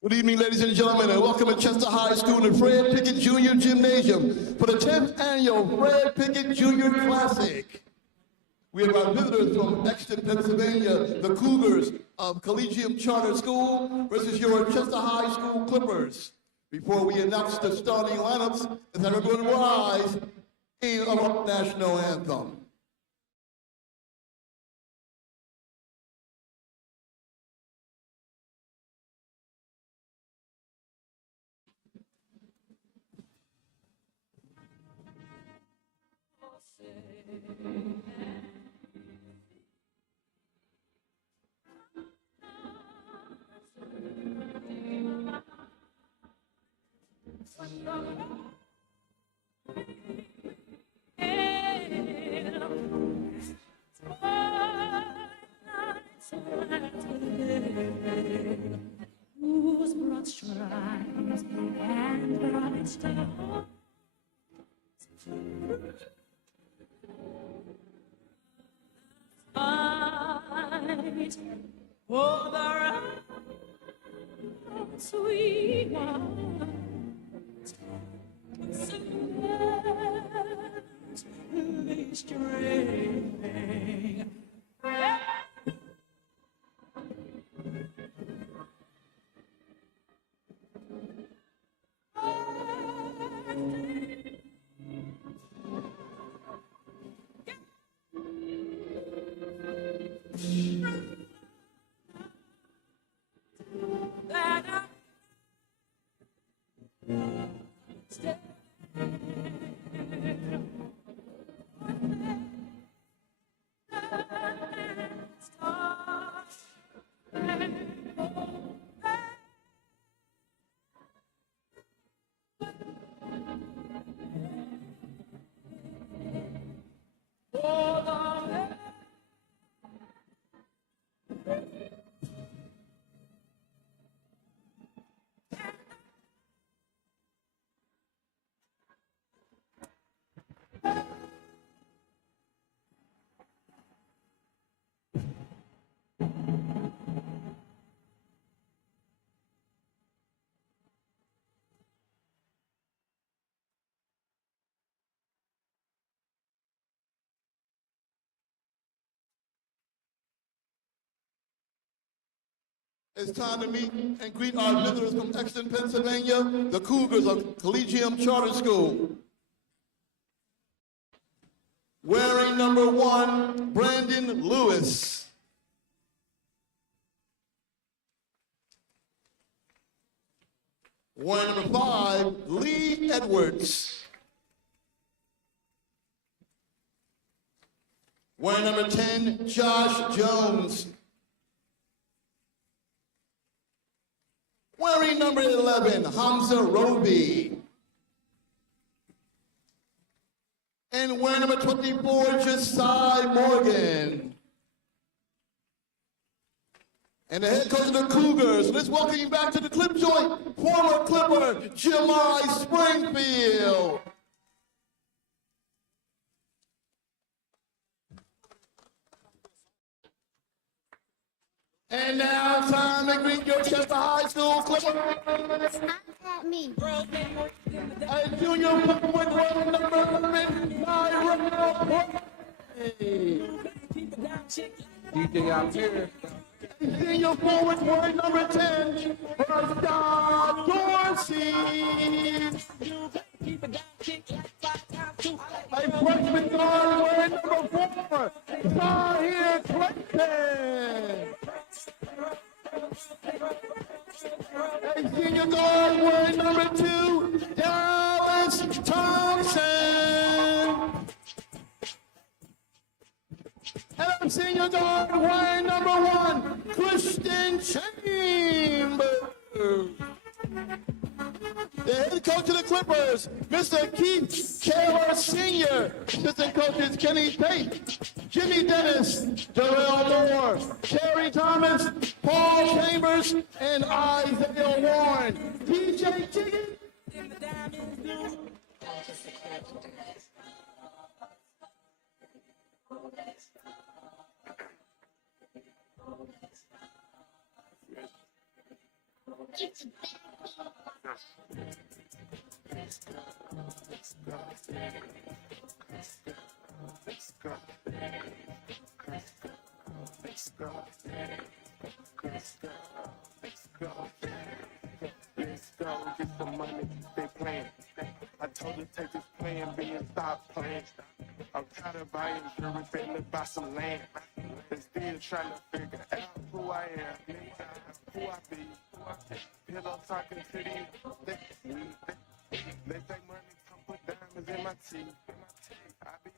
Good evening, ladies and gentlemen, and welcome to Chester High School in the Fred Pickett Jr. Gymnasium for the 10th annual Fred Pickett Jr. Classic. We have our visitors from Exton, Pennsylvania, the Cougars of Collegium Charter School versus your Chester High School Clippers. Before we announce the starting lineups, let's have everyone rise in our national anthem. Whose broad strides and bright stars fight for the right sweet ones, silently string. It's time to meet and greet our visitors from Exton, Pennsylvania, the Cougars of Collegium Charter School. Wearing number 1, Brandon Lewis. Wearing number 5, Lee Edwards. Wearing number 10, Josh Jones. Wearing number 11, Hamza Roby. And wearing number 24, Josiah Morgan. And the head coach of the Cougars, let's welcome you back to the clip joint, former Clipper, Jemai Springfield. And now time to greet your Chester High School Clipper. It's not at me. A junior with roll number 11, Naira. DJ out here. Senior forward wearing number 10, Scott Dorsey. A freshman guard wearing number 4, Tahir Clinton. A senior guard wearing number 2, Dallas Thompson. And a senior guard wearing number 1, Christian Chambers. The head coach of the Clippers, Mr. Keith Taylor Sr. Assistant coaches Kenny Pate, Jimmy Dennis, Darrell Moore, Terry Thomas, Paul Chambers, and Isaiah Warren. DJ Chicken. Get some money, they playing. I told her take this plan B and stop playing. I'm tired of buying jewelry, finna buy some land. They still trying to figure out who I am, who I be. Pillow talking to these, they say money come put diamonds in my teeth. I be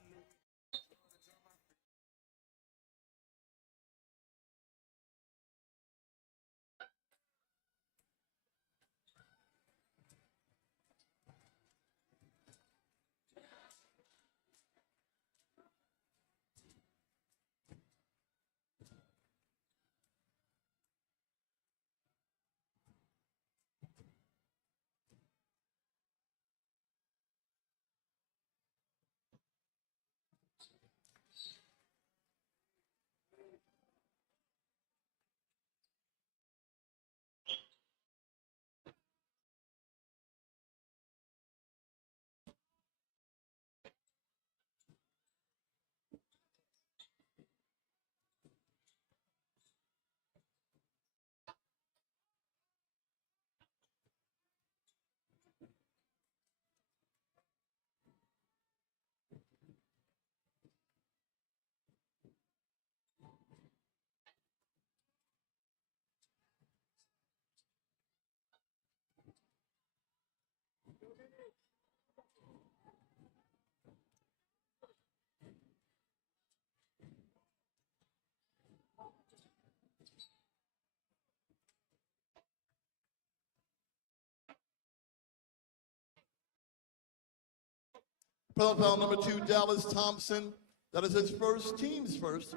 Peloton number 2, Dallas Thompson. That is his first, team's first.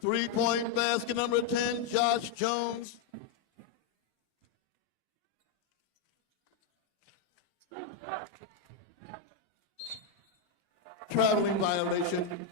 Three-point basket number 10, Josh Jones. Traveling violation.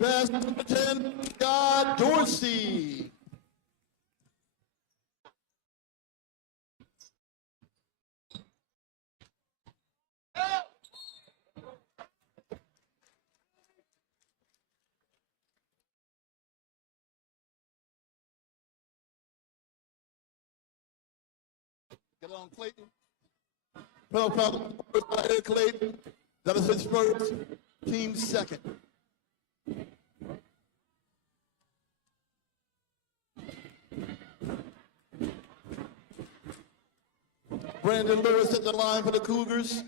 Basket number 10, Scott Dorsey. Get on, Clayton. Peloton first, Clayton. That is his first, team's second. Brandon Lewis at the line for the Cougars.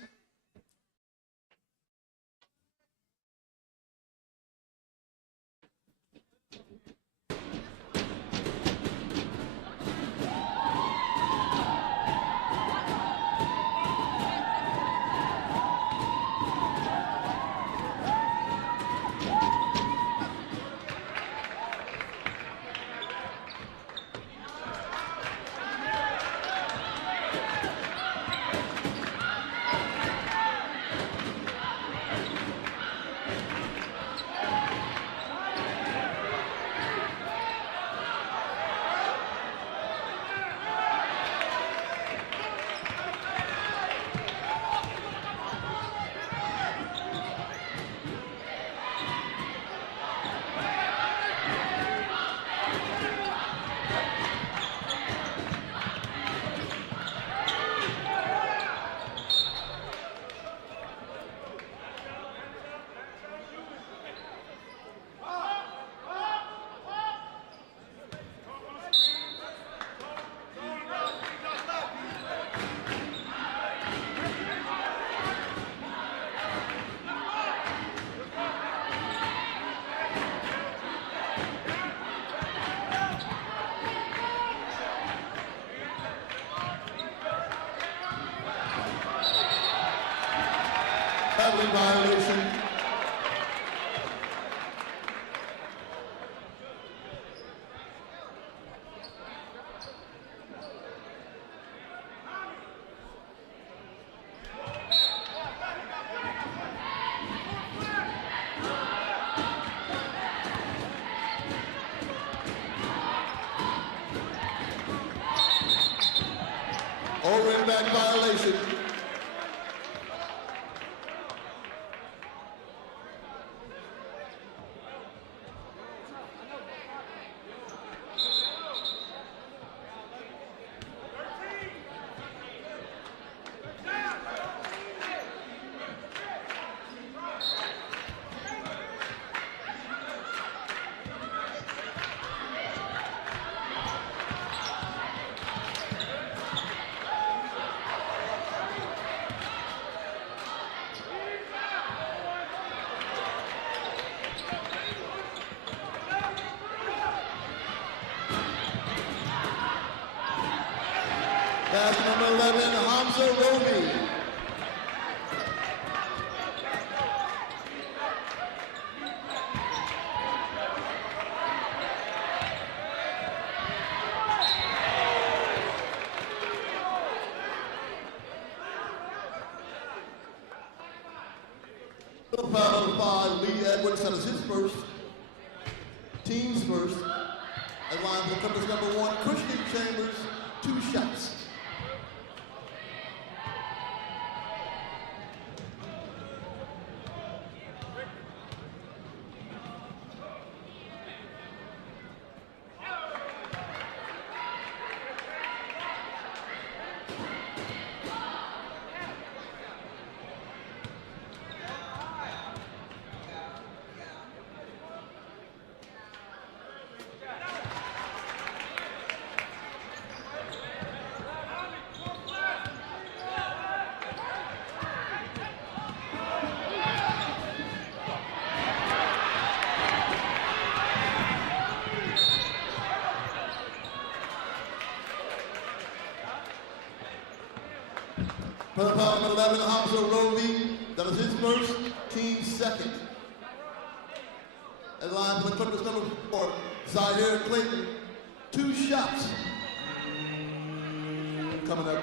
Traveling violation. Over and back violation. That's number 11, Hamza Roby. Foul number 5, Lee Edwards, that is his first. Team's first. At line for Clippers number 1, Christian Chambers, 2 shots. For the foul number 11, Hamza Roby, that is his first, team second. At line for the Clippers number 4, Zaire Clayton, 2 shots. Coming up.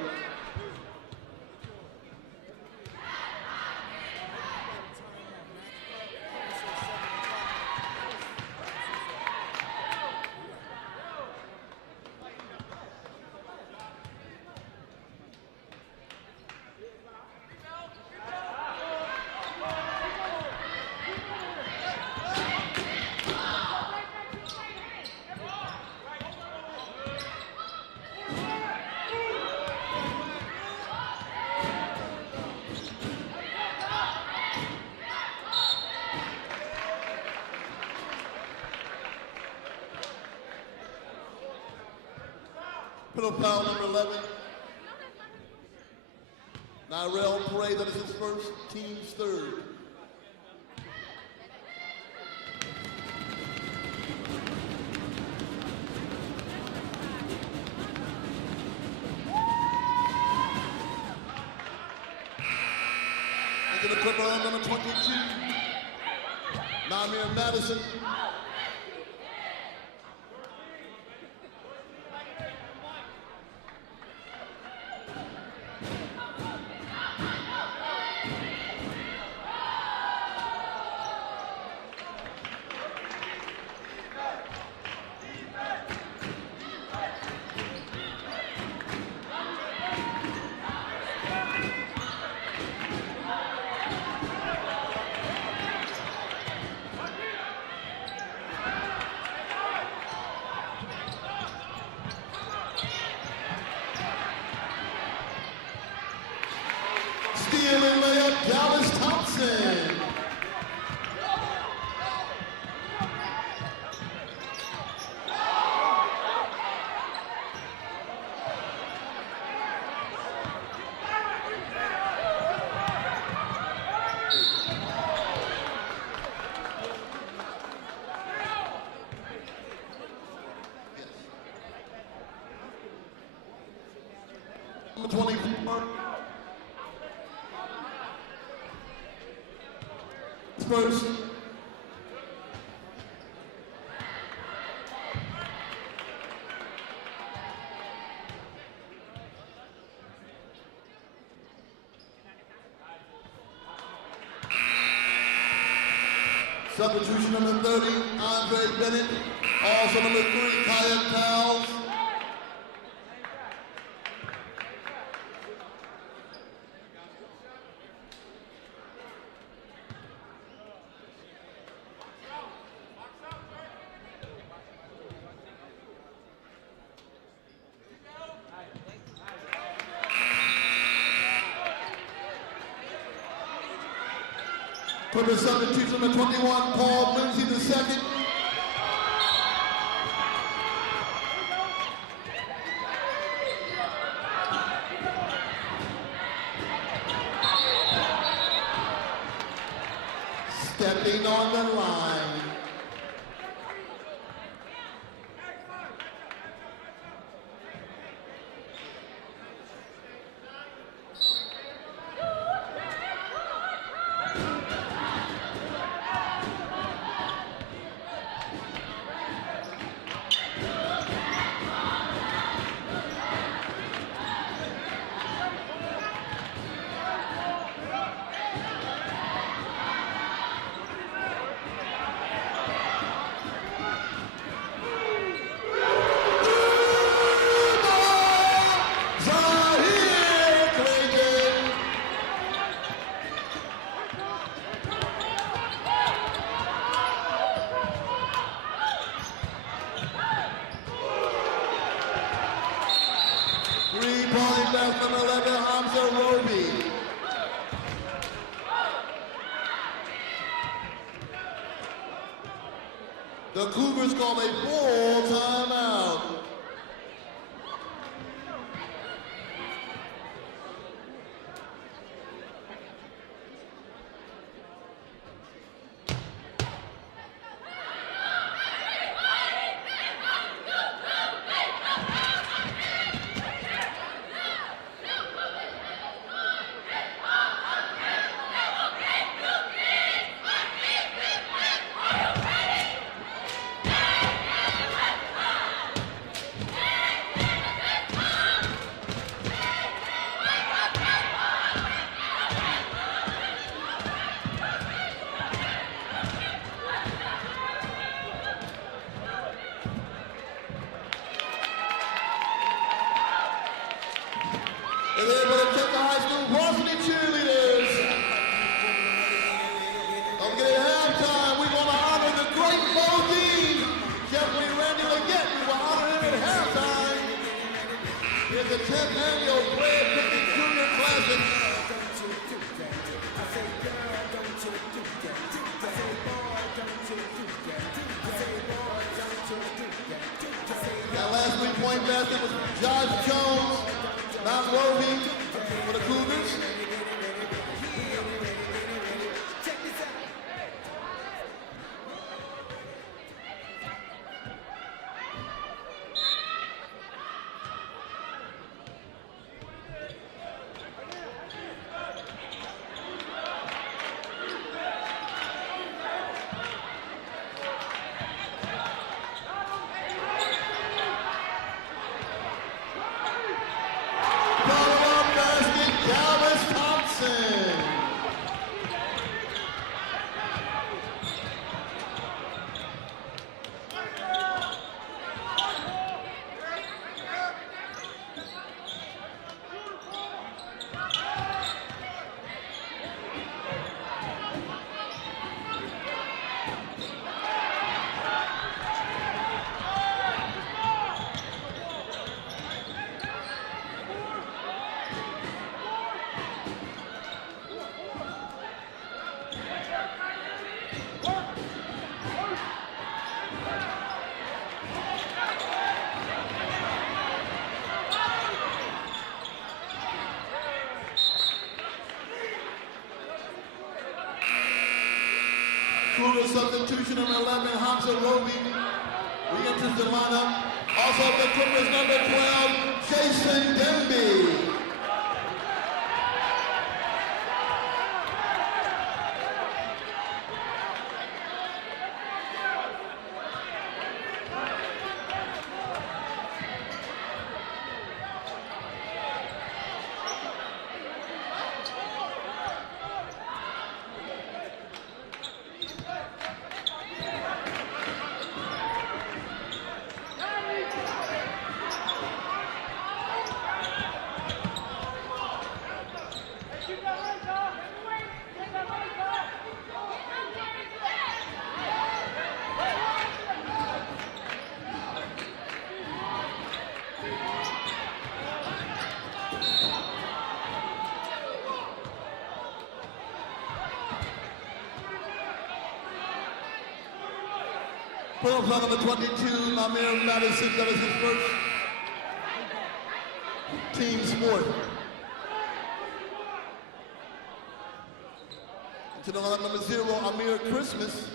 Penal foul number 11. Nyrell Parade, that is his first, team's third. Into the Clipper on number 22. Namir Madison. Number 24. First. Substitution number 30, Andre Bennett. Also number 3, Kaya Towles. For the substitution number 21, Paul Lindsay II. Stepping on the line. Left from 11, Hamza Roby. The Cougars call a full timeout. And they're able to check the high school varsity cheerleaders. Don't forget at halftime, we're going to honor the great Bo Dean. Jeffrey Randy Leggett, we will honor him at halftime. Here's the 10th annual Fred Pickett Junior Classic. That last three-point basket was Josh Jones. Not Roby for the Cougars. Cougar substitution number 11, Hamza Roby, re-enters the lineup. Also the Clippers number 12, Jason Demby. Put up front number 22, Namir Madison, that is his first team sport. To the line number 0, Amir Christmas.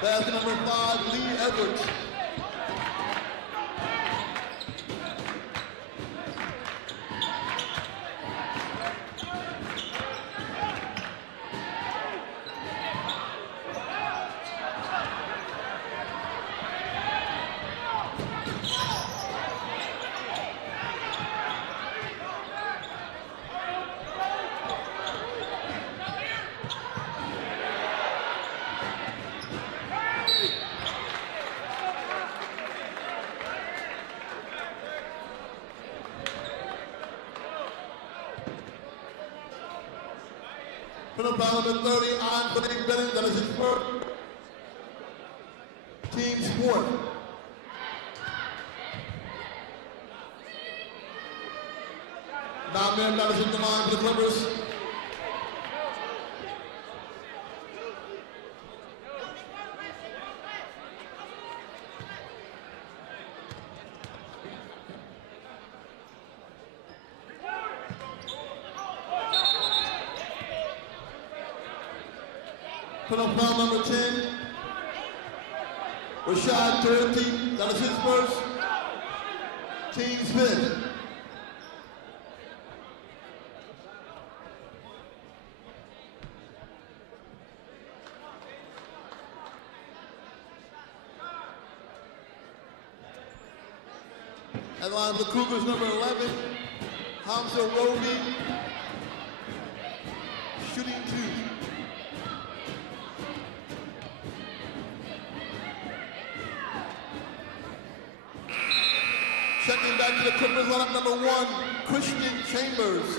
Basket number 5, Lee Edwards. Put up number 30, Andre Bennett, that is his first team sport. Namir Madison, the line for the Clippers. Put up foul number 10, Rashad Dorothy, that is his first team fifth. And line for the Cougars, number 11, Hamza Roby, shooting 2. Checking back to the Clippers lineup, number 1, Christian Chambers.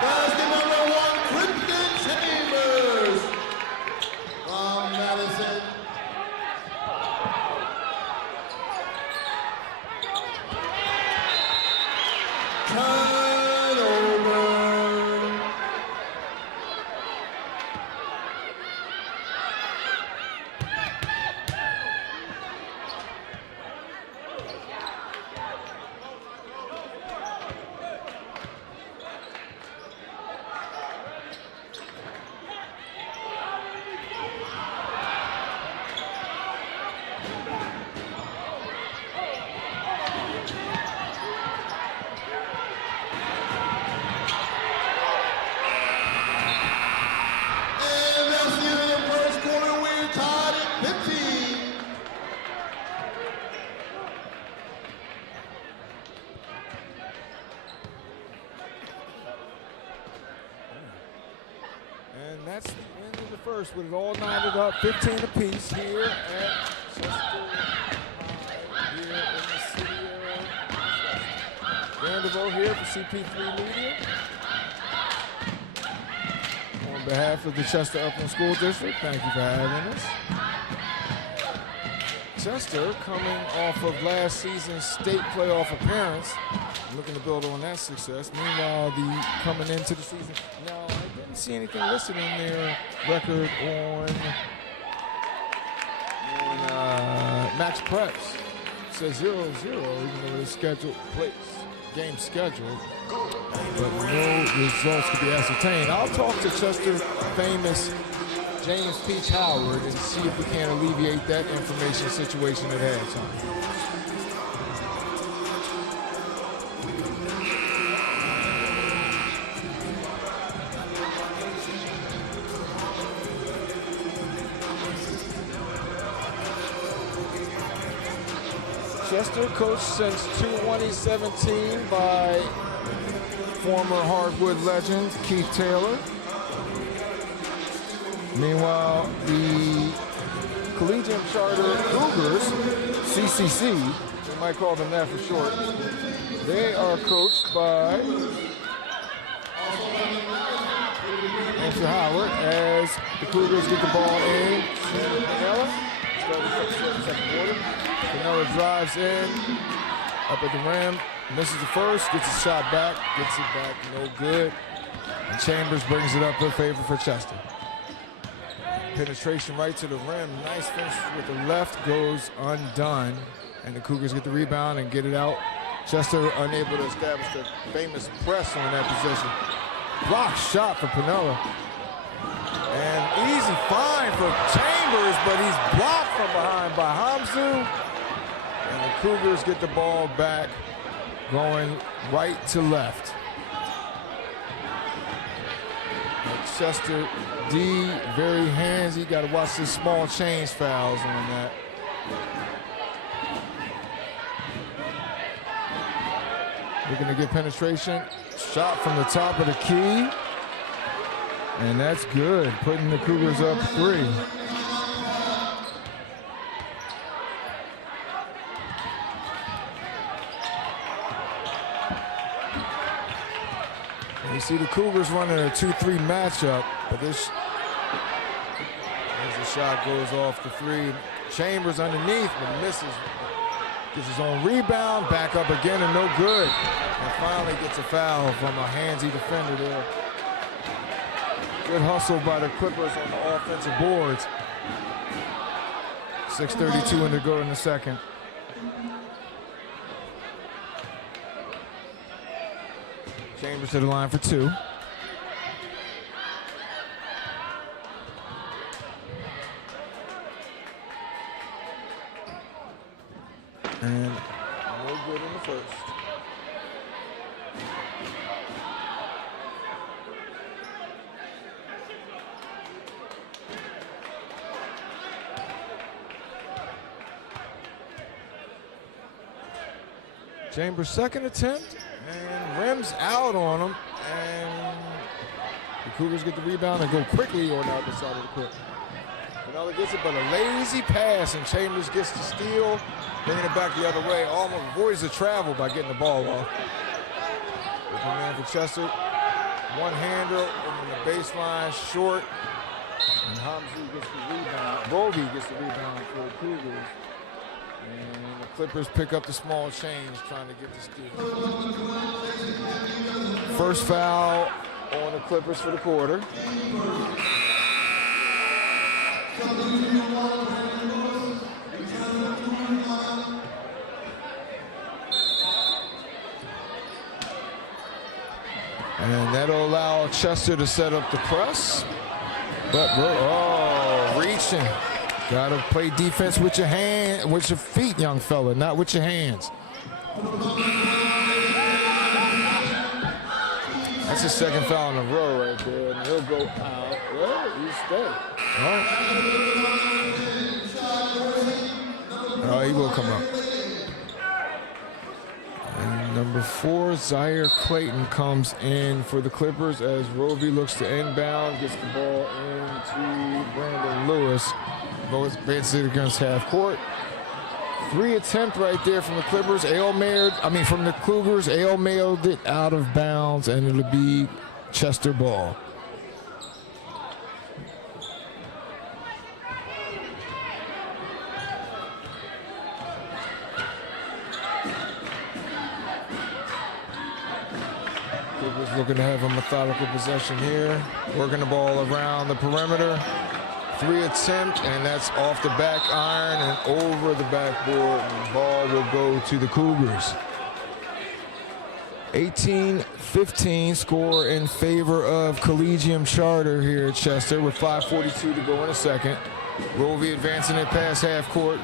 Basket number 1, Christian Chambers from Madison. Turnover. And that's the end of the first quarter. We're tied at 15. And that's the end of the first with it all knotted up, 15 apiece here at Chester High here in the city of Vanderbilt here for CP3 Media. On behalf of the Chester Upland School District, thank you for having us. Chester coming off of last season's state playoff appearance, looking to build on that success. Meanwhile, coming into the season, now I didn't see anything listed in their record on Max Preps. It says 0-0, even though it's scheduled game scheduled, but no results could be ascertained. I'll talk to Chester famous James Peach Howard and see if we can alleviate that information situation at halftime. Chester coached since 2017 by former hardwood legend Keith Taylor. Meanwhile, the Collegium Charter Cougars, CCC, we might call them that for short, they are coached by Andrew Howard as the Cougars get the ball in. Pinella started the second quarter. Pinella drives in, up at the rim, misses the first, gets his shot back, gets it back, no good. And Chambers brings it up in favor for Chester. Penetration right to the rim, nice finish with the left, goes undone. And the Cougars get the rebound and get it out. Chester unable to establish the famous press on that position. Block shot for Pinella. And easy find for Chambers, but he's blocked from behind by Hamzu. And the Cougars get the ball back, going right to left. And Chester D, very handsy. Got to watch the small change fouls on that. We're going to get penetration. Shot from the top of the key. And that's good, putting the Cougars up 3. And you see the Cougars running a 2-3 matchup, but this as the shot goes off the 3. Chambers underneath, but misses. Gets his own rebound, back up again, and no good. And finally gets a foul from a handsy defender there. Good hustle by the Clippers on the offensive boards. 6:32 in to go in the second. Chambers to the line for 2. And no good in the first. Chambers' second attempt, and rims out on him, and the Cougars get the rebound and go quickly on the other side of the court. Pinella gets it, but a lazy pass, and Chambers gets the steal, bringing it back the other way, almost avoids the travel by getting the ball off. Good man for Chester. One-hander over the baseline, short, and Hamzu gets the rebound. Roby gets the rebound for the Cougars. And the Clippers pick up the small change, trying to get the steal. First foul on the Clippers for the quarter. And that'll allow Chester to set up the press. But reaching. Gotta play defense with your with your feet, young fella, not with your hands. That's his second foul in a row right there, and he'll go out. Well, he stay. Oh, he will come up. And number 4, Zaire Clayton comes in for the Clippers as Roby looks to inbound, gets the ball into Brandon Lewis. Both advances against half court. 3 attempt right there from the Clippers. From the Cougars. Ale mailed it out of bounds, and it'll be Chester ball. Clippers looking to have a methodical possession here. Working the ball around the perimeter. 3 attempt, and that's off the back iron and over the backboard, and the ball will go to the Cougars. 18-15 score in favor of Collegium Charter here at Chester with 5:42 to go in the second. Roby advancing it past half court,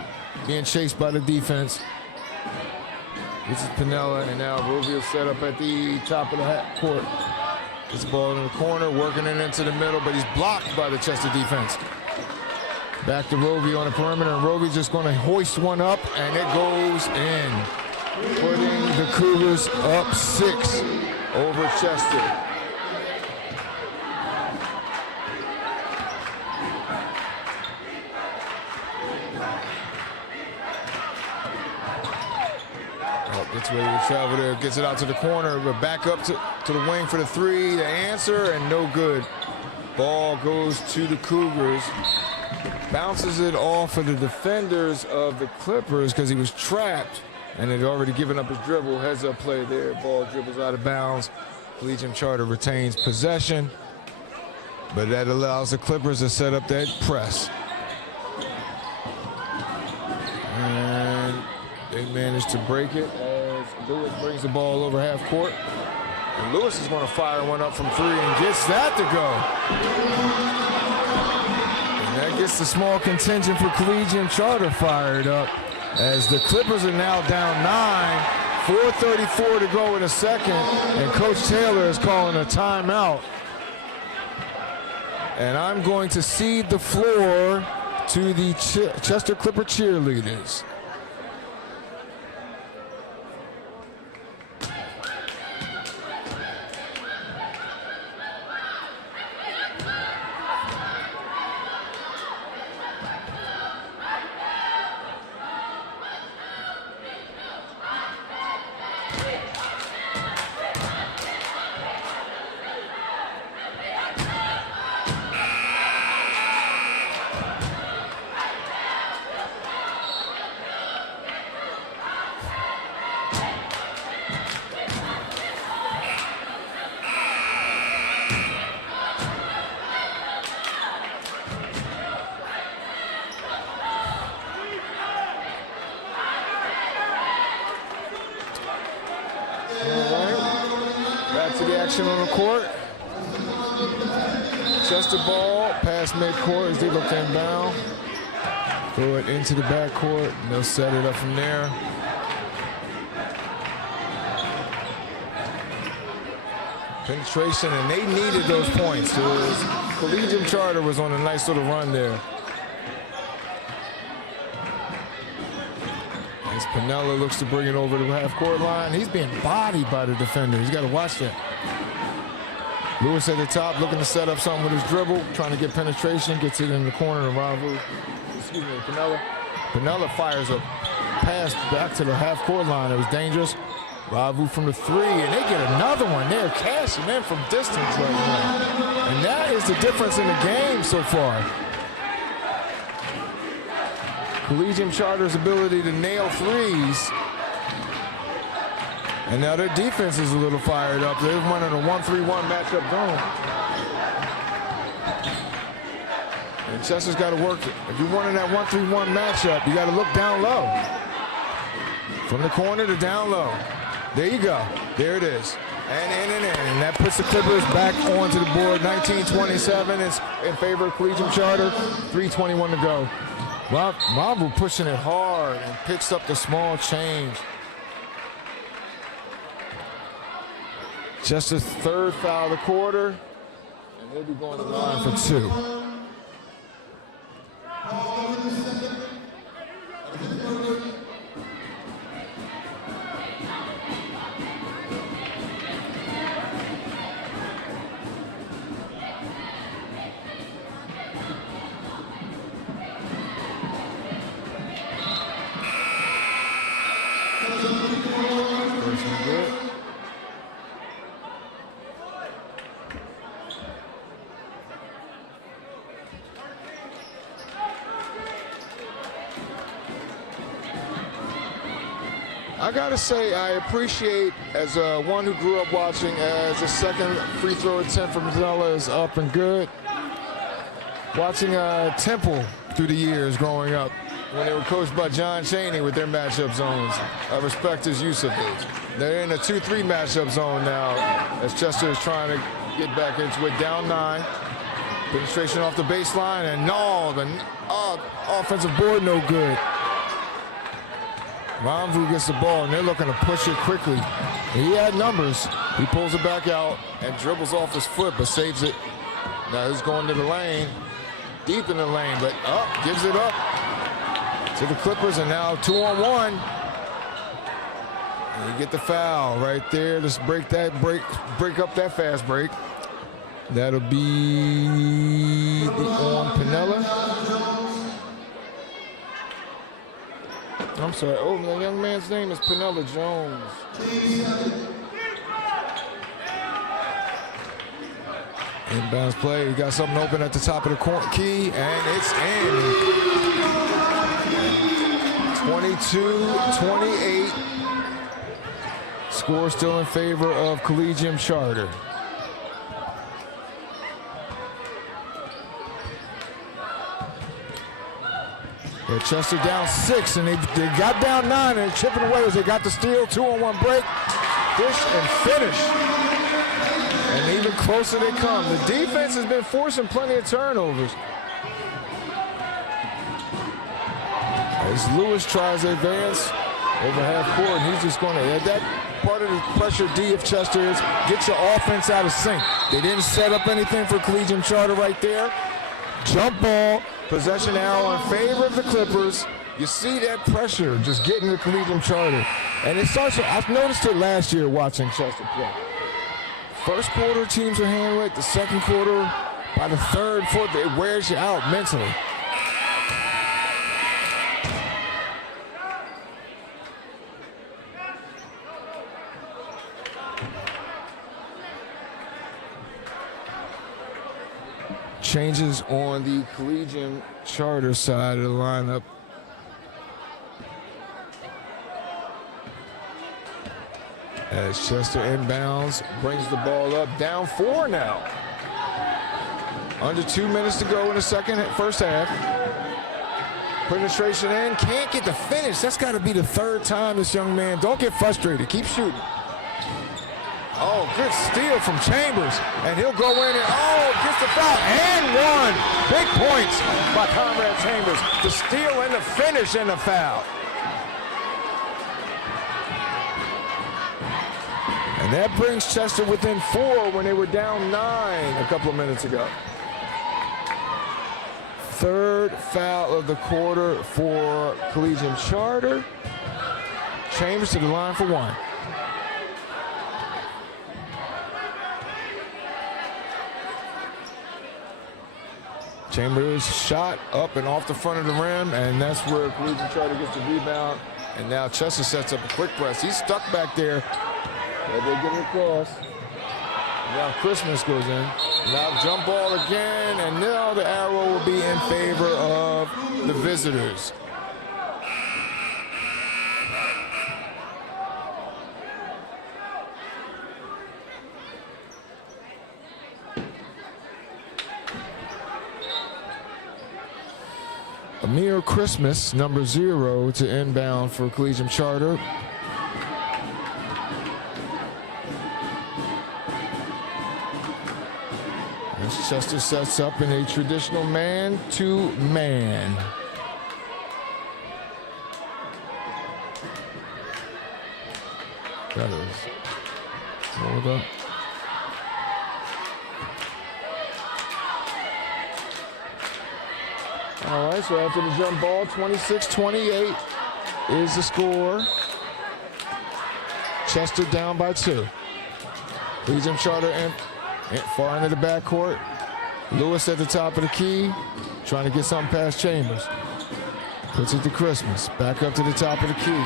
being chased by the defense. This is Pinella, and now Roby will set up at the top of the half court. Gets the ball in the corner, working it into the middle, but he's blocked by the Chester defense. Back to Roby on the perimeter, and Roby's just going to hoist one up, and it goes in, putting the Cougars up 6 over Chester. Gets ready to travel there, gets it out to the corner, but back up to the wing for the three. The answer, and no good. Ball goes to the Cougars. Bounces it off of the defenders of the Clippers because he was trapped and had already given up his dribble. Heads up play there. Ball dribbles out of bounds. Collegium Charter retains possession, but that allows the Clippers to set up that press. And they managed to break it as Lewis brings the ball over half court. And Lewis is going to fire one up from 3 and gets that to go. And that gets the small contingent for Collegium Charter fired up as the Clippers are now down 9, 4:34 to go in a second, and Coach Taylor is calling a timeout. And I'm going to cede the floor to the Chester Clipper cheerleaders. On the court. Chester ball past midcourt as they look inbound. Throw it into the backcourt, and they'll set it up from there. Penetration, and they needed those points. Collegium Charter was on a nice little run there. As Pinella looks to bring it over to the half-court line. He's being bodied by the defender. He's got to watch that. Lewis at the top looking to set up something with his dribble, trying to get penetration, gets it in the corner of Pinella. Pinella fires a pass back to the half-court line. It was dangerous. Ravu from the 3, and they get another one. They're cashing in from distance right now. And that is the difference in the game so far. Collegium Charter's ability to nail threes. And now their defense is a little fired up. They're running a 1-3-1 matchup zone. And Chester's got to work it. If you're running that 1-3-1 matchup, you got to look down low. From the corner to down low. There you go. There it is. And in and in. And that puts the Clippers back onto the board. 19-27 is in favor of Collegium Charter. 3:21 to go. Mambu pushing it hard and picks up the small change. Chester's 3rd foul of the quarter, and they'll be going to the line for 2. First one good. I gotta say, I appreciate, as one who grew up watching, as a second free throw attempt from Zella is up and good. Watching Temple through the years growing up, when they were coached by John Chaney with their matchup zones. I respect his use of those. They're in a 2-3 matchup zone now, as Chester is trying to get back into it, down 9. Penetration off the baseline, and no, the offensive board no good. Ramvu gets the ball, and they're looking to push it quickly. He had numbers. He pulls it back out and dribbles off his foot, but saves it. Now he's going to the lane. deep in the lane, but gives it up to the Clippers, and now 2-on-1. And you get the foul right there. Let's break up that fast break. That'll be on Pinella. I'm sorry. Oh, the young man's name is Pinella Jones. Inbounds play. You got something open at the top of the key, and it's in. 22-28. Score still in favor of Collegium Charter. They're Chester down 6, and they got down 9, and chipping away as they got the steal. 2-on-1 break. Push and finish. And even closer they come. The defense has been forcing plenty of turnovers. As Lewis tries to advance over half court, and he's just going to, that part of the pressure D of Chester is get your offense out of sync. They didn't set up anything for Collegium Charter right there. Jump ball, possession arrow in favor of the Clippers. You see that pressure just getting the Collegium Charter. And it starts, I've noticed it last year watching Chester play. First quarter, teams are handling it. The second quarter, by the third, fourth, it wears you out mentally. Changes on the Collegium Charter side of the lineup. As Chester inbounds, brings the ball up, down 4 now. Under 2 minutes to go in the first half. Penetration in, can't get the finish. That's got to be the third time this young man. Don't get frustrated, keep shooting. Oh, good steal from Chambers, and he'll go in and, gets the foul, and one. Big points by Conrad Chambers. The steal and the finish and the foul. And that brings Chester within 4 when they were down 9 a couple of minutes ago. Third foul of the quarter for Collegium Charter. Chambers to the line for 1. Chambers shot up and off the front of the rim, and that's where Collegium Charter gets the rebound. And now Chester sets up a quick press. He's stuck back there. They get it across. Now Christmas goes in. Now jump ball again, and now the arrow will be in favor of the visitors. Amir Christmas, number 0, to inbound for Collegium Charter. As Chester sets up in a traditional man-to-man. That is. Hold up. All right, so after the jump ball, 26-28 is the score. Chester down by 2. Collegium Charter far into the backcourt. Lewis at the top of the key, trying to get something past Chambers. Puts it to Christmas, back up to the top of the key.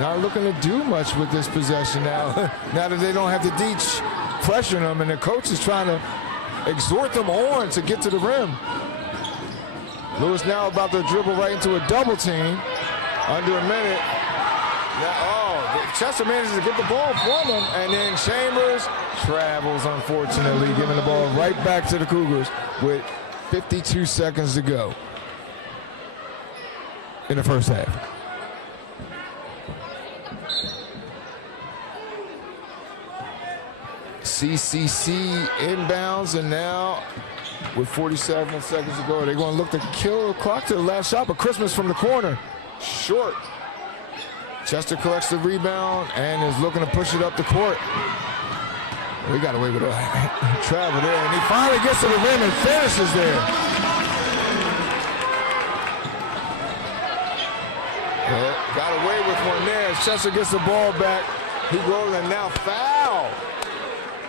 Not looking to do much with this possession now. Now that they don't have to pressuring them, and the coach is trying to exhort them on to get to the rim. Lewis now about to dribble right into a double team. Under a minute. Now, Chester manages to get the ball from him, and then Chambers travels, unfortunately, giving the ball right back to the Cougars with 52 seconds to go in the first half. CCC inbounds, and now with 47 seconds to go, they're going to look to kill the clock to the last shot, but Christmas from the corner, short. Chester collects the rebound and is looking to push it up the court. We got away with a travel there, and he finally gets to the rim and finishes there. Well, got away with one there. Chester gets the ball back. He goes and now foul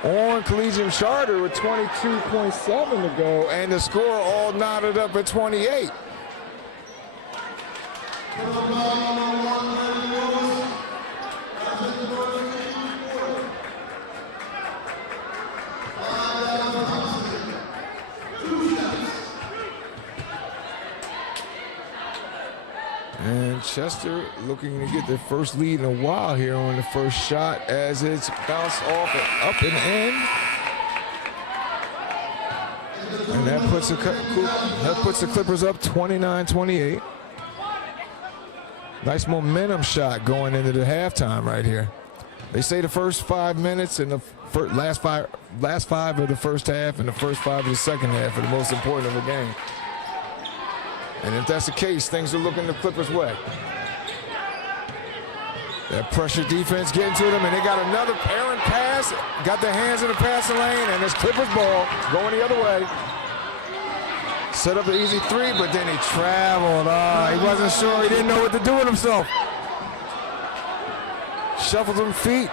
on Collegium Charter with 22.7 to go, and the score all knotted up at 28. And Chester looking to get their first lead in a while here on the first shot as it's bounced off and up and in. And that puts the Clippers up 29-28. Nice momentum shot going into the halftime right here. They say the first 5 minutes and the last five of the first half and the first 5 of the second half are the most important of the game. And if that's the case, things are looking the Clippers' way. That pressure defense getting to them, and they got another errant pass. Got their hands in the passing lane, and it's Clippers ball going the other way. Set up an easy 3, but then he traveled. He wasn't sure. He didn't know what to do with himself. Shuffles them feet,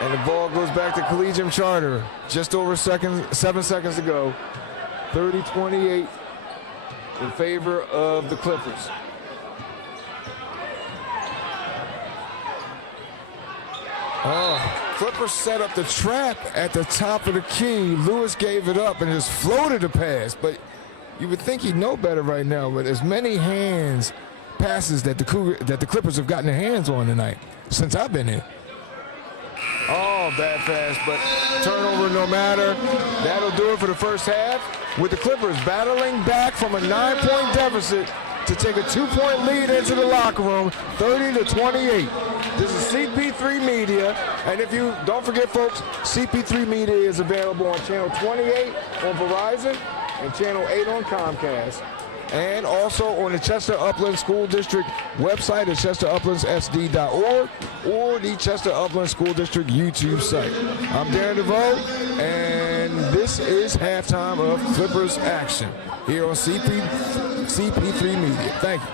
and the ball goes back to Collegium Charter. Just over 7 seconds to go. 30-28. In favor of the Clippers. Clippers set up the trap at the top of the key. Lewis gave it up and just floated the pass, but you would think he'd know better right now, but as many passes that the Clippers have gotten their hands on tonight since I've been here. Oh, bad pass, but turnover no matter. That'll do it for the first half, with the Clippers battling back from a 9-point deficit to take a 2-point lead into the locker room, 30-28. This is CP3 Media, and if you don't forget, folks, CP3 Media is available on channel 28 on Verizon and channel 8 on Comcast, and also on the Chester Upland School District website at chesteruplandssd.org or the Chester Upland School District YouTube site. I'm Darren DeVoe, and this is halftime of Clippers action here on CP3 Media. Thank you.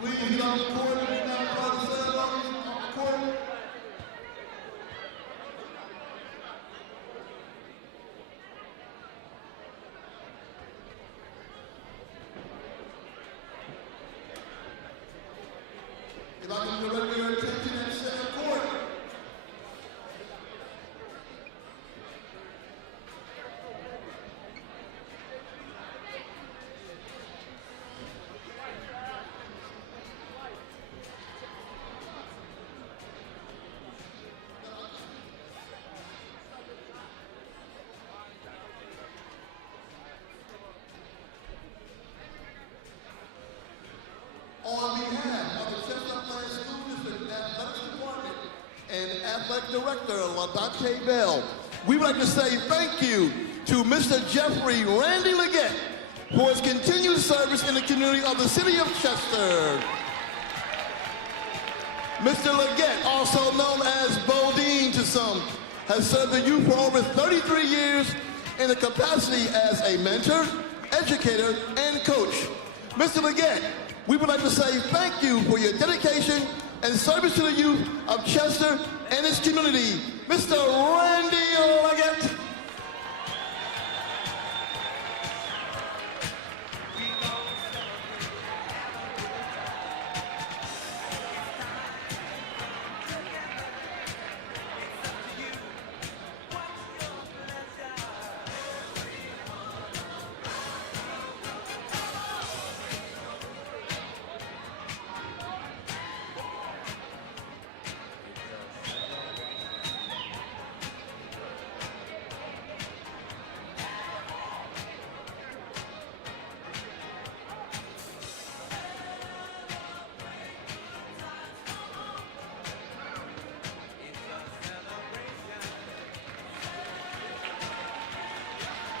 Please get on the court. We're now going to set up on the court. If I can direct your attention at center court. On behalf of the Chester Upland School District Athletics Department and Athletic Director LaDonte Bell, we would like to say thank you to Mr. Jeffrey Randy Leggett, for his continued service in the community of the city of Chester. Mr. Leggett, also known as Bodine to some, has served the youth for over 33 years in the capacity as a mentor, educator, and coach. Mr. Leggett, we would like to say thank you for your dedication and service to the youth of Chester and its community. Mr. Randy Leggett.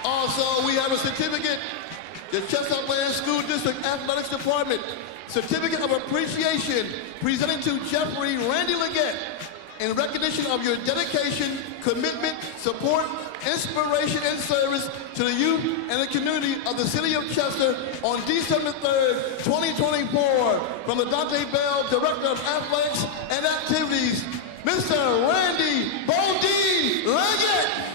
Also, we have a certificate, the Chester Upland School District Athletics Department, Certificate of Appreciation, presented to Jeffrey Randy Leggett in recognition of your dedication, commitment, support, inspiration, and service to the youth and the community of the city of Chester on December 3rd, 2024. From the Dante Bell, Director of Athletics and Activities, Mr. Randy Bodine Leggett.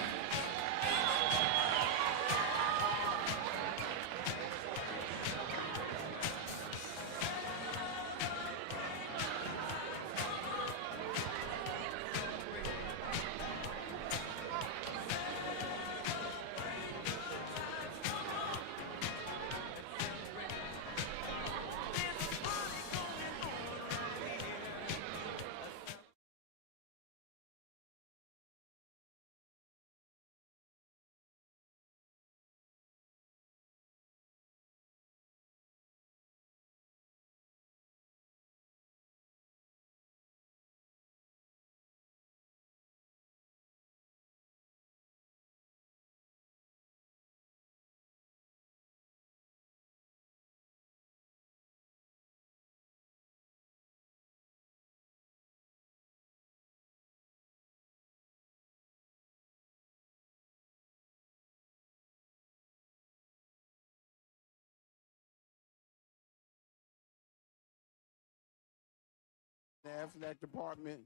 The athletic department,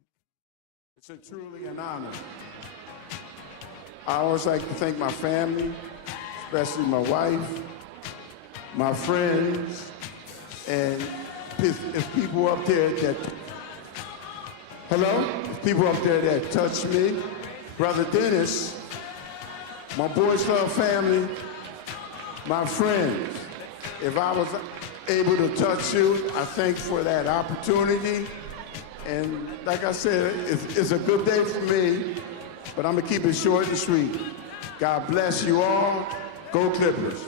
it's a truly an honor. I always like to thank my family, especially my wife, my friends, and if people up there that, hello? If people up there that touch me, Brother Dennis, my Boys Club family, my friends, if I was able to touch you, I thank you for that opportunity. And like I said, it's a good day for me, but I'm gonna keep it short and sweet. God bless you all. Go Clippers.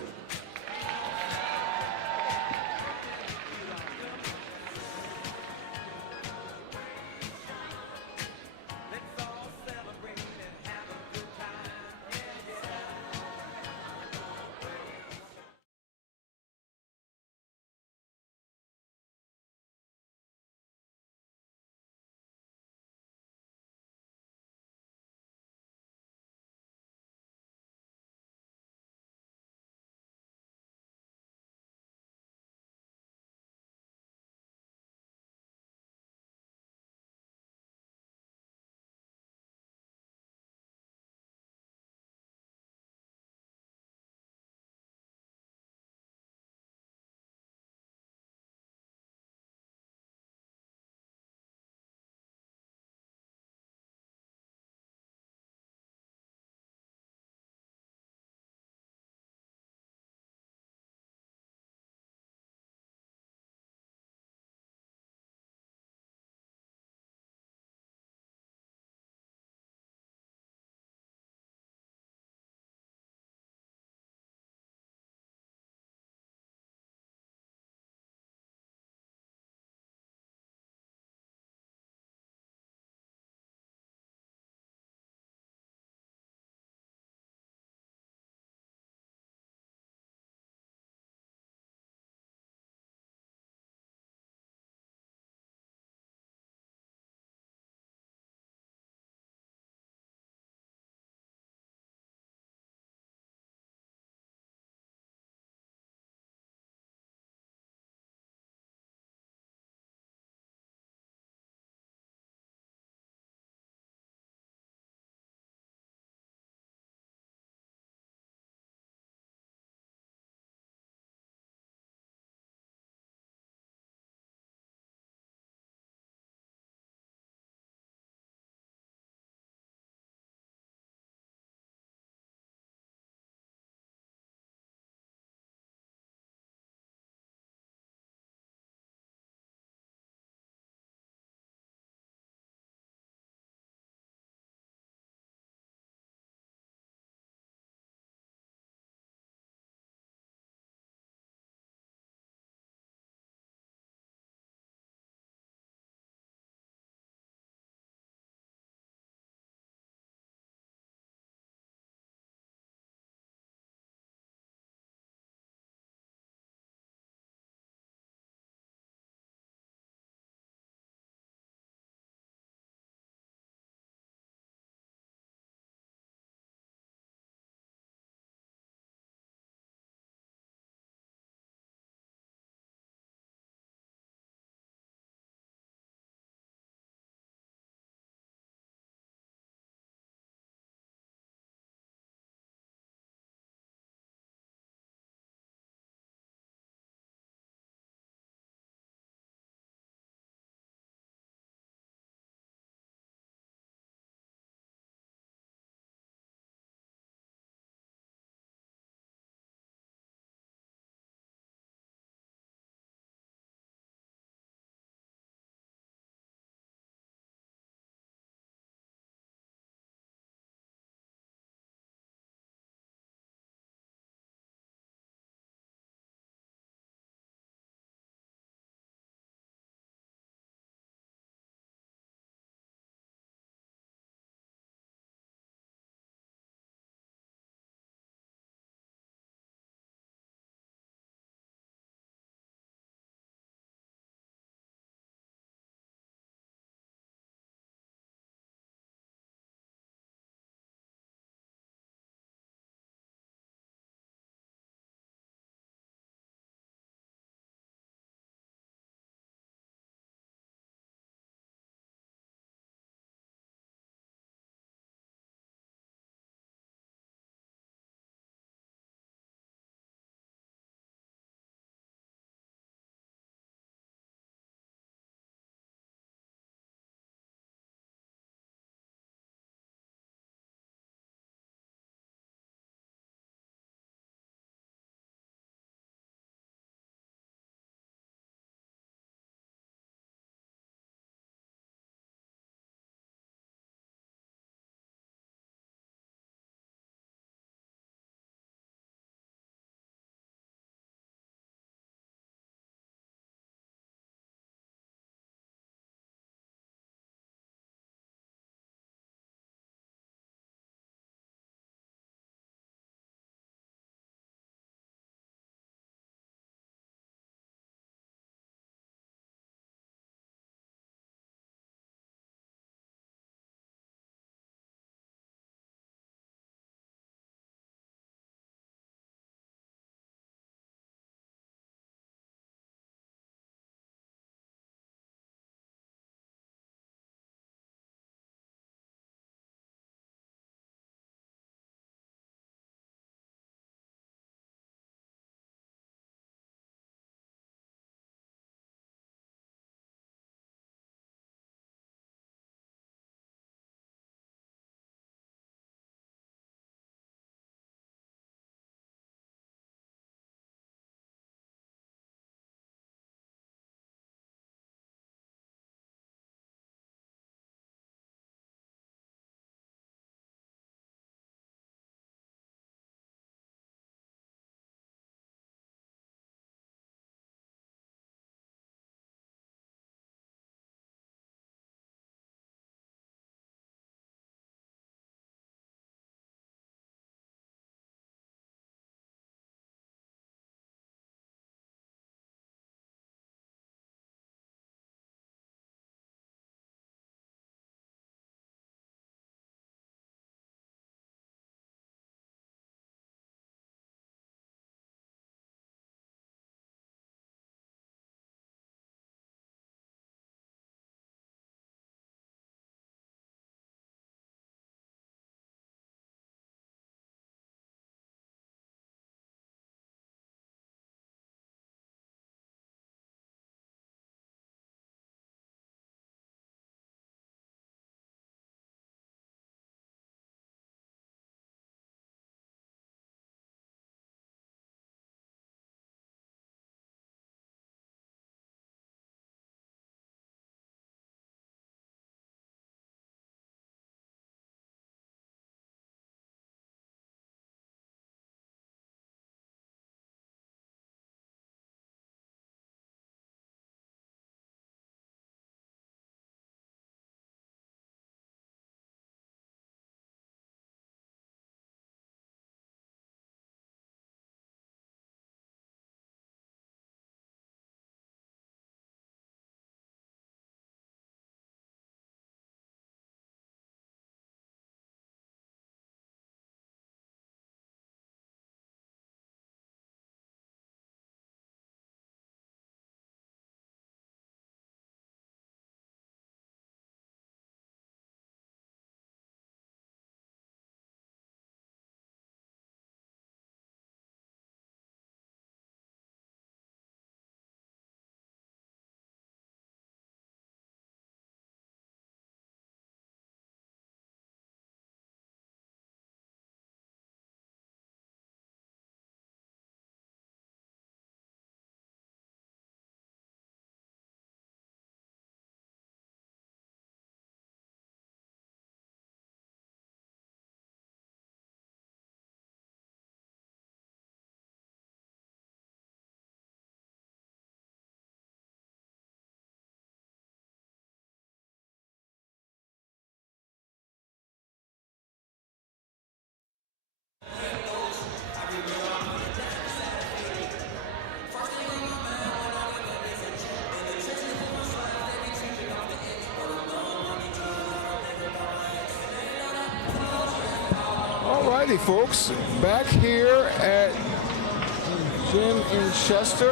righty, folks. Back here at the gym in Chester.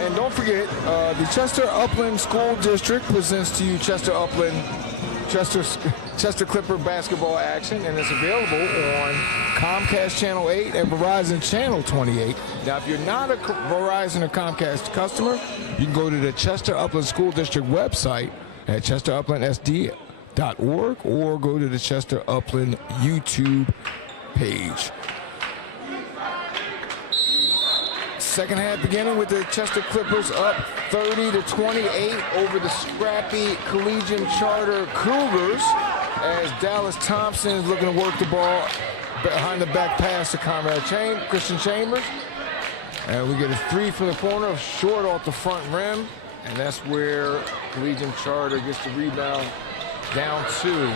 And don't forget, the Chester Upland School District presents to you Chester Clipper basketball action, and it's available on Comcast Channel 8 and Verizon Channel 28. Now, if you're not a Verizon or Comcast customer, you can go to the Chester Upland School District website at chesteruplandsd.org or go to the Chester Upland YouTube page. Second half beginning with the Chester Clippers up 30-28 over the scrappy Collegium Charter Cougars as Dallas Thompson is looking to work the ball behind the back pass to Christian Chambers. And we get a three from the corner, short off the front rim. And that's where Collegium Charter gets the rebound down two.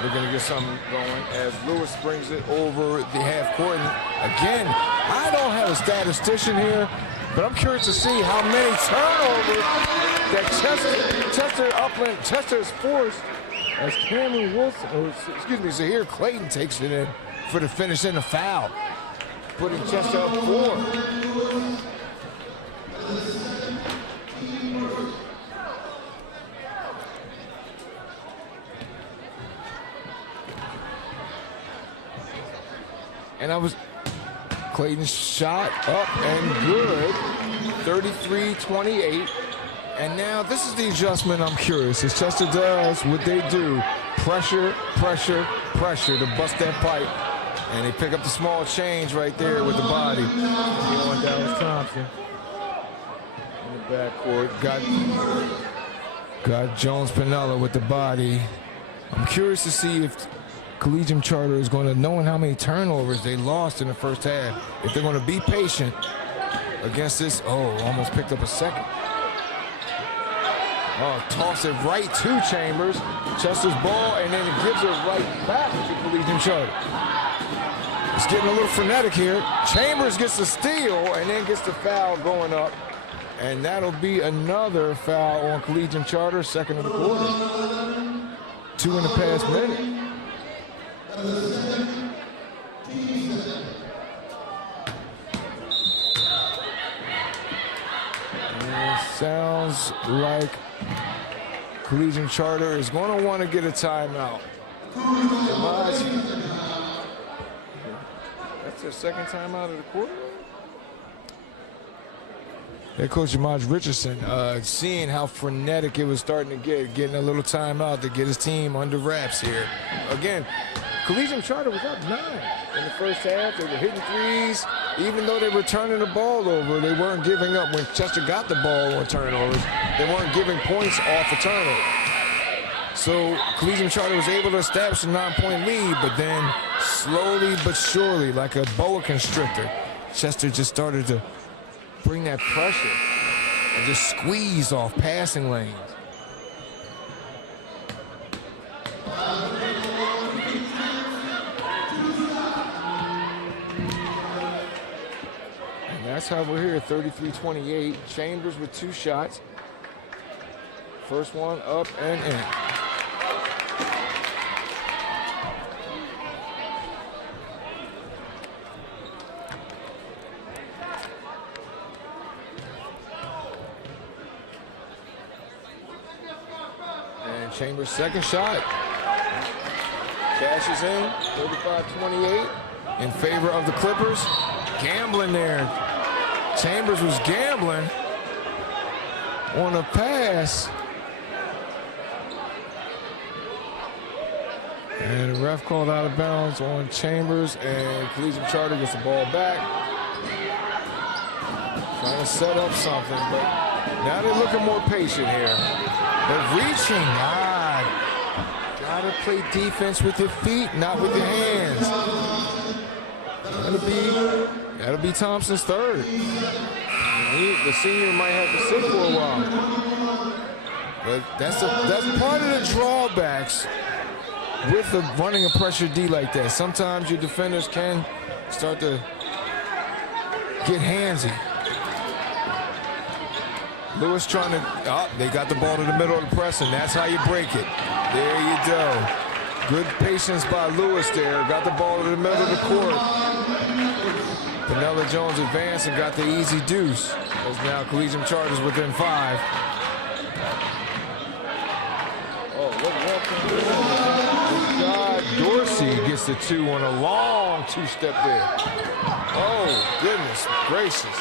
They're going to get something going as Lewis brings it over the half court. And again, I don't have a statistician here, but I'm curious to see how many turnovers that Chester is forced as Cameron Wilson, Zahir Clayton takes it in for the finish and the foul, putting Chester up 4. And Clayton's shot up and good, 33-28. And now this is the adjustment I'm curious. As Chester does what they do, pressure, pressure, pressure to bust that pipe. And they pick up the small change right there with the body. On Dallas Thompson in the backcourt. Got Jones Pinella with the body. I'm curious to see if Collegium Charter is going to, knowing how many turnovers they lost in the first half, if they're going to be patient against this. Oh, almost picked up a second. Oh, toss it right to Chambers. Chester's ball, and then it gives it right back to Collegium Charter. It's getting a little frenetic here. Chambers gets the steal and then gets the foul going up. And that'll be another foul on Collegium Charter, second of the quarter. 2 in the past minute. And it sounds like Collegium Charter is going to want to get a timeout. That's their second timeout of the quarter. Head coach Jamaj Richardson, seeing how frenetic it was starting to get, getting a little timeout to get his team under wraps here. Again, Collegium Charter was up 9 in the first half. They were hitting threes. Even though they were turning the ball over, they weren't giving up. When Chester got the ball on turnovers, they weren't giving points off the turnover. So Collegium Charter was able to establish a 9-point lead, but then slowly but surely, like a boa constrictor, Chester just started to bring that pressure and just squeeze off passing lanes. And that's how we're here, 33-28. Chambers with 2 shots. First one up and in. Chambers' second shot. Cashes in, 35-28 in favor of the Clippers. Gambling there. Chambers was gambling on a pass. And the ref called out of bounds on Chambers, and Collegium Charter gets the ball back. Trying to set up something, but now they're looking more patient here. They're reaching. Gotta play defense with your feet, not with your hands. That'll be Thompson's third. The senior might have to sit for a while. But that's part of the drawbacks with running a pressure D like that. Sometimes your defenders can start to get handsy. Lewis trying to, they got the ball to the middle of the press, and that's how you break it. There you go. Good patience by Lewis there. Got the ball to the middle of the court. Panella Jones advanced and got the easy deuce. As now Collegium Chargers within 5. Oh, what God, Dorsey gets the 2 on a long 2-step there. Oh, goodness gracious.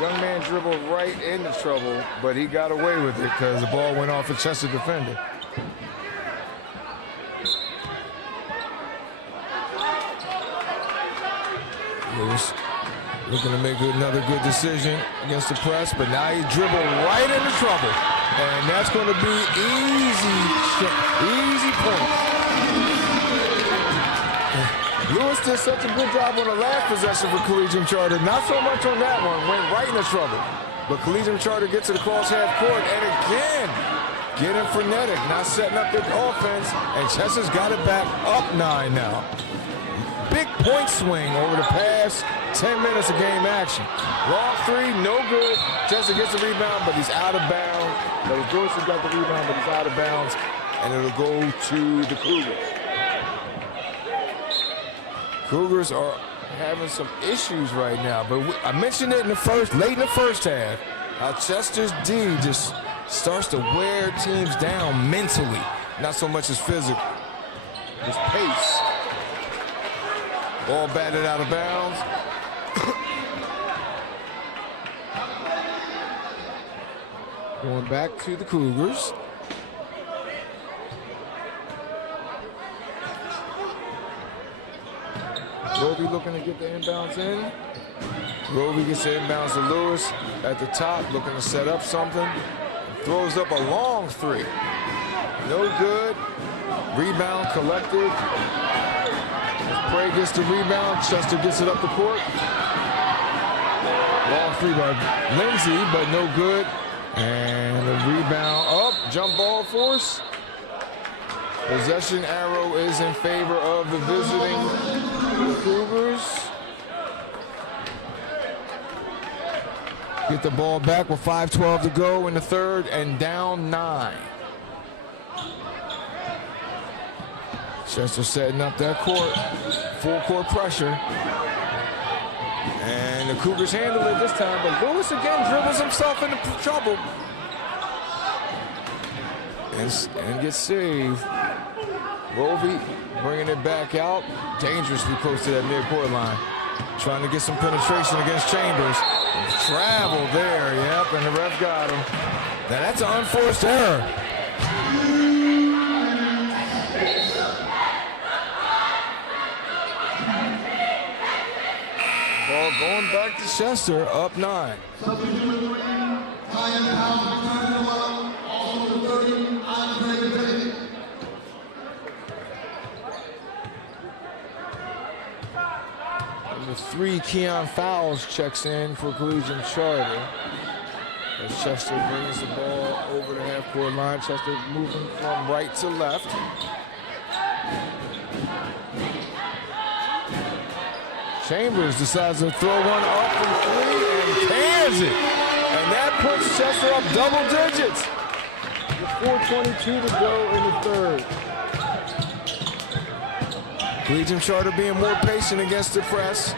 Young man dribbled right into trouble, but he got away with it because the ball went off a Chester defender. Lewis looking to make another good decision against the press, but now he dribbled right into trouble. And that's going to be easy points. Lewis did such a good job on the last possession for Collegium Charter. Not so much on that one, went right into trouble. But Collegium Charter gets to the cross half court, and again, getting frenetic, not setting up their offense, and Chester's got it back up 9 now. Big point swing over the past 10 minutes of game action. Long 3, no good. Chester gets the rebound, but he's out of bounds. Dorsey got the rebound, but he's out of bounds, and it'll go to the Cougars. Cougars are having some issues right now, but I mentioned it late in the first half, how Chester's D just starts to wear teams down mentally, not so much as physical. His pace. Ball batted out of bounds. Going back to the Cougars. Roby looking to get the inbounds in. Roby gets the inbounds to Lewis at the top, looking to set up something. Throws up a long 3. No good. Rebound collected. Bray gets the rebound. Chester gets it up the court. Long 3 by Lindsay, but no good. And the rebound up. Jump ball force. Possession arrow is in favor of the visiting Cougars. Get the ball back with 5:12 to go in the third and down 9. Chester setting up that court. Full court pressure. And the Cougars handle it this time, but Lewis again dribbles himself into trouble. And gets saved. Roby bringing it back out. Dangerously close to that midcourt line. Trying to get some penetration against Chambers. Travel there, yep, and the ref got him. Now that's an unforced error. Ball going back to Chester, up 9. Number 3, Keon Fowles checks in for Collegium Charter. As Chester brings the ball over the half-court line. Chester moving from right to left. Chambers decides to throw one up from 3 and cans it. And that puts Chester up double digits. With 4:22 to go in the third. Collegium Charter being more patient against the press.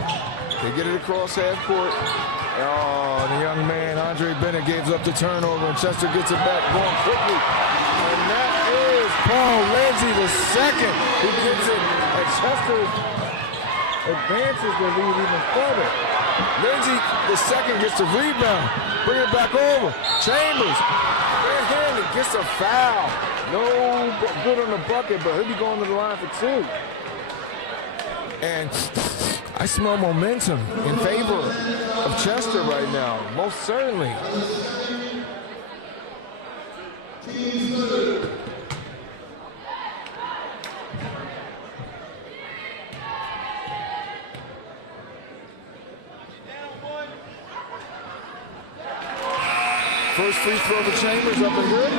They get it across half court. Oh, the young man, Andre Bennett, gives up the turnover, and Chester gets it back going quickly. And that is Paul Lindsay, the second, who gets it. And Chester advances the lead even further. Lindsay, the second, gets the rebound. Bring it back over. Chambers, barehanded, gets a foul. No good on the bucket, but he'll be going to the line for 2. And I smell momentum in favor of Chester right now, most certainly. First free throw to Chambers, up and good.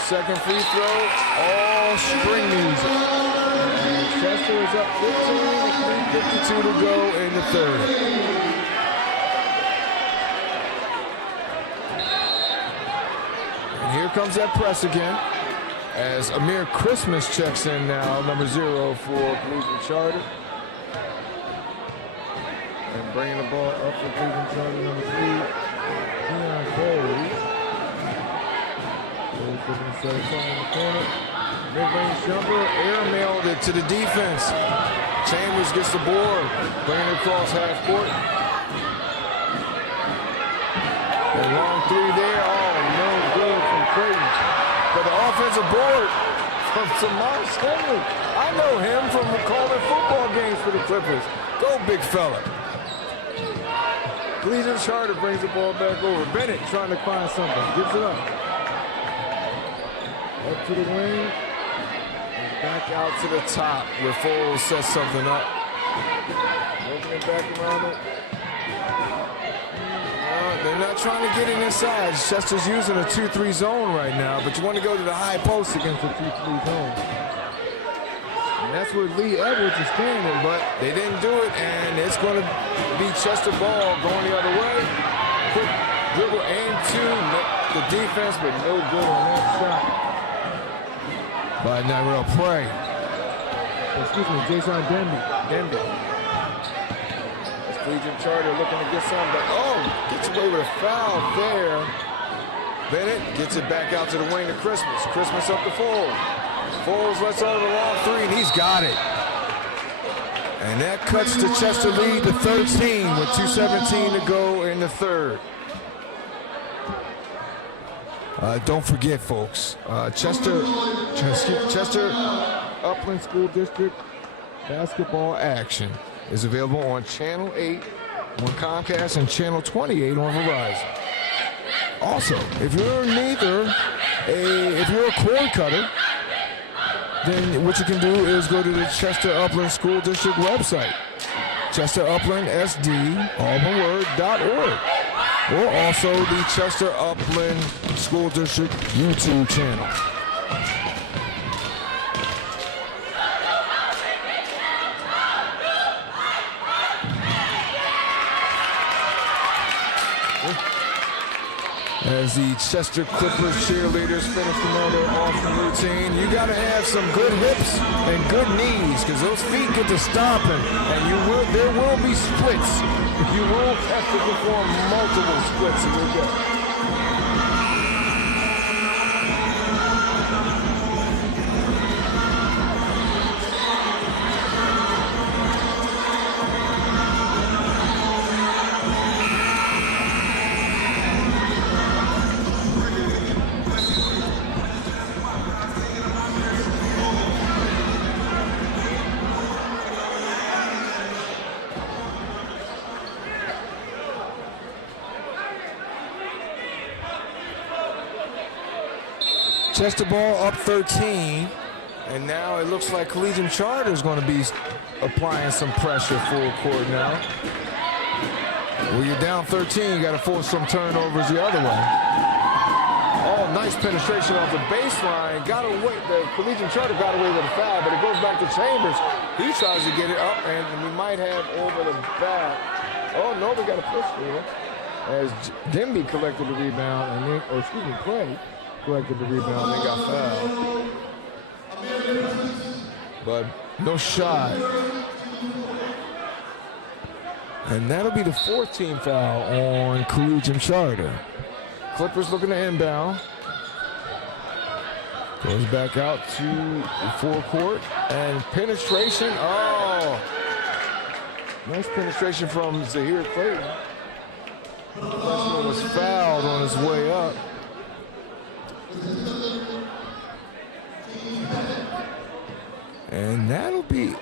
Second free throw, all string music. Chester is up 15 with 3:52 to go in the third. And here comes that press again as Amir Christmas checks in now, number 0 for Collegium Charter. And bringing the ball up for Collegium Charter, number 3, Keon Cole. Looking to set it in the corner. Mid-range jumper, airmailed it to the defense. Chambers gets the board, bringing it across half court. A long 3 there. Oh, no good from Creighton. But the offensive board from Tomas Henry. I know him from calling football games for the Clippers. Go, big fella. Collegium Charter brings the ball back over. Bennett trying to find something. Gives it up. Up to the wing. And back out to the top where Foles sets something up. Working it back around it. They're not trying to get it inside. Chester's using a 2-3 zone right now, but you want to go to the high post against a 2-3 zone. And that's where Lee Edwards is standing, but they didn't do it, and it's going to be Chester ball going the other way. Quick dribble and 2. The defense, but no good on that shot by Nyrell Prey. Excuse me, Jason Denby. Collegium Charter looking to get some, but gets away with a foul there. Bennett gets it back out to the wing to Christmas. Christmas up to Foles. Foles lets out the long 3, and he's got it. And that cuts the Chester lead to 13 with 2:17 to go in the third. Don't forget, folks, Chester Upland School District basketball action is available on Channel 8 on Comcast and Channel 28 on Verizon. Also, if you're if you're a cord cutter, then what you can do is go to the Chester Upland School District website, chesterupplandsd.org, or also the Chester Upland School District YouTube channel. As the Chester Clippers cheerleaders finish another awesome routine, you got to have some good hips and good knees, because those feet get to stomping, and there will be splits. You will have to perform multiple splits in your day. Chester ball up 13, and now it looks like Collegium Charter is going to be applying some pressure full court now. When you're down 13, you got to force some turnovers the other way. Oh, nice penetration off the baseline. Got away. The Collegium Charter got away with a foul, but it goes back to Chambers. He tries to get it up, and we might have over the back. Oh no, we got a push here. As Denby collected the rebound, and then, Clay collected the rebound, they got fouled. But no shot. And that'll be the 4th team foul on Collegium Charter. Clippers looking to inbound. Goes back out to the forecourt. And penetration. Oh! Nice penetration from Zahir Clayton. The freshman was fouled on his way up. And that'll be,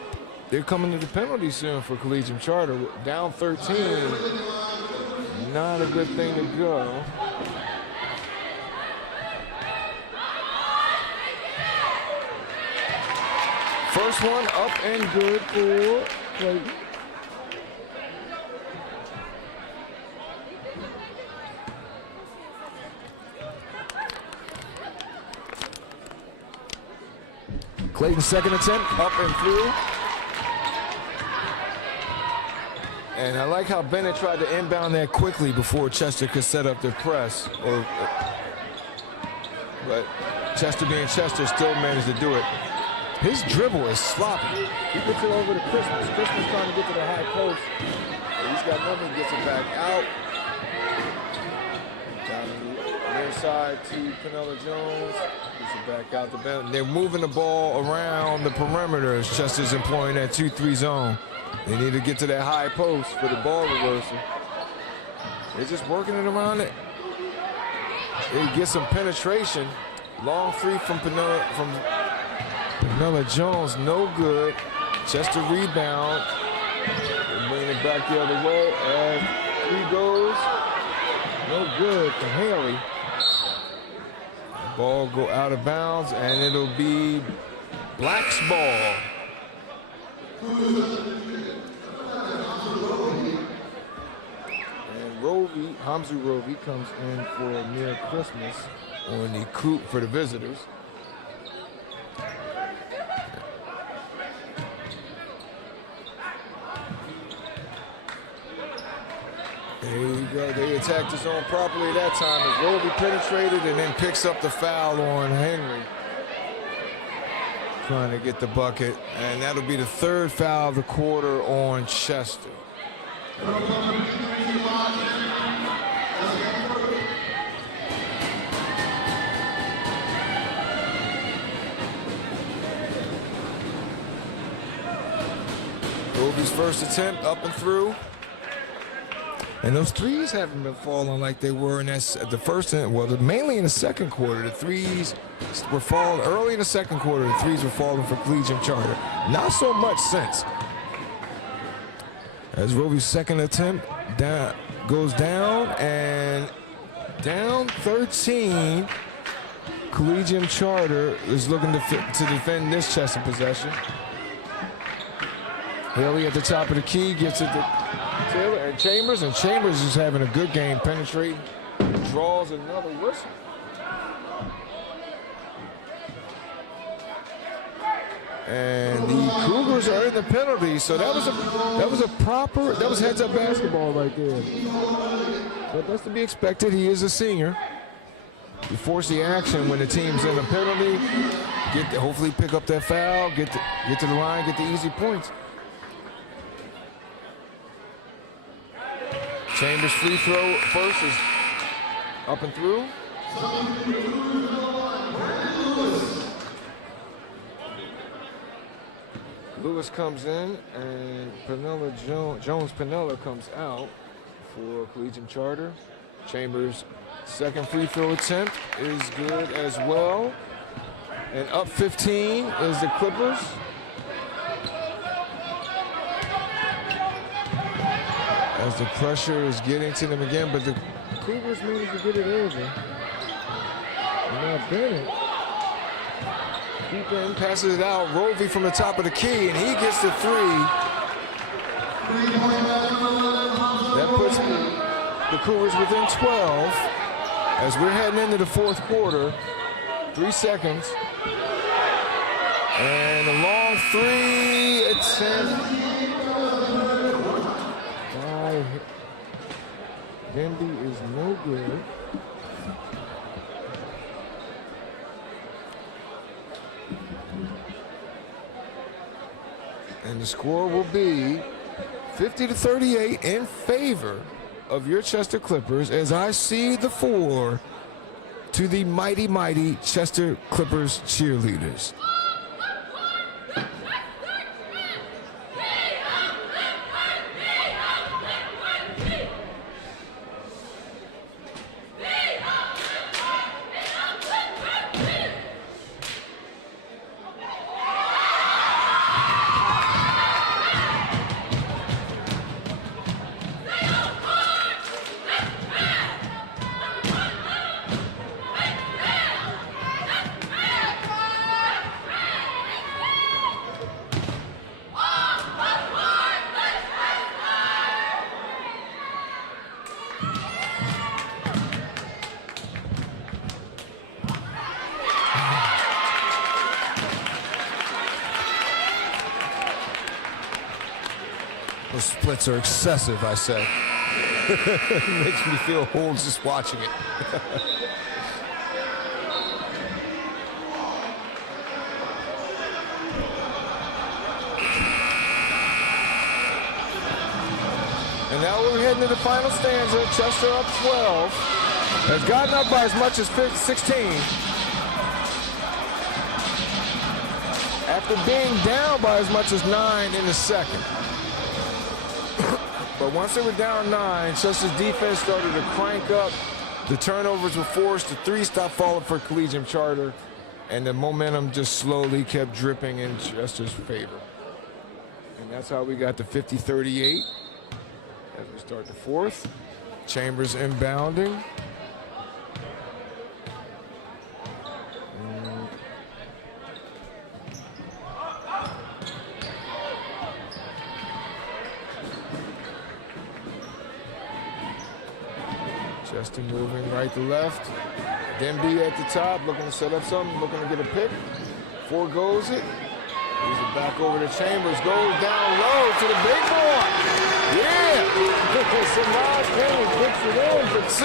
they're coming to the penalty soon for Collegium Charter. Down 13, not a good thing to go. First one up and good for Clayton. Clayton's second attempt, up and through. And I like how Bennett tried to inbound that quickly before Chester could set up their press. But Chester being Chester still managed to do it. His dribble is sloppy. He gets it over to Christmas. Christmas trying to get to the high post. But he's got nothing, gets it back out. Down the near side to Pinella Jones. Gets it back out the bench. They're moving the ball around the perimeter as Chester's employing that 2-3 zone. They need to get to that high post for the ball reversal. They're just working it around it. They get some penetration. Long three from Pinella Jones, no good. Chester rebound. They're bringing it back the other way as three goes. No good for Haley. The ball go out of bounds and it'll be Black's ball. And Hamzu Rovi comes in for near Christmas on the coop for the visitors. There you go. They attacked the zone properly that time as Rovi penetrated and then picks up the foul on Henry. Trying to get the bucket, and that'll be the third foul of the quarter on Chester. Rovi's first attempt, up and through. And those threes haven't been falling like they were in the first, mainly in the second quarter. The threes were falling early in the second quarter. The threes were falling for Collegium Charter. Not so much since. As Rovi's second attempt goes down and down 13. Collegium Charter is looking to defend this Chester possession. Haley at the top of the key gets it to Taylor and Chambers is having a good game penetrating, draws another whistle. And the Cougars are in the penalty, so that was heads-up basketball right there. But that's to be expected. He is a senior. You force the action when the team's in the penalty. Hopefully pick up that foul, get to the line, get the easy points. Chambers free throw first is up and through. Lewis comes in and Jones Pinella comes out for Collegium Charter. Chambers' second free throw attempt is good as well. And up 15 is the Clippers. As the pressure is getting to them again, but the Cougars managed to get it over. And now Bennett deep in, passes it out. Rovi from the top of the key, and he gets the three. That puts the Cougars within 12 as we're heading into the fourth quarter. 3 seconds. And a long three attempt. Denby is no good. And the score will be 50-38 in favor of your Chester Clippers as I see the 4 to the mighty, mighty Chester Clippers cheerleaders. Those splits are excessive, I say. Makes me feel old just watching it. And now we're heading to the final stanza. Chester up 12. Has gotten up by as much as 16. After being down by as much as 9 in the second. But once they were down 9, Chester's defense started to crank up. The turnovers were forced. The 3 stopped falling for Collegium Charter. And the momentum just slowly kept dripping in Chester's favor. And that's how we got to 50-38 as we start the fourth. Chambers inbounding. Chester moving right to left. Denby at the top, looking to set up something, looking to get a pick. Foregoes it. He's it back over to Chambers. Goes down low to the big boy. Yeah! Samaj Payne puts it in for 2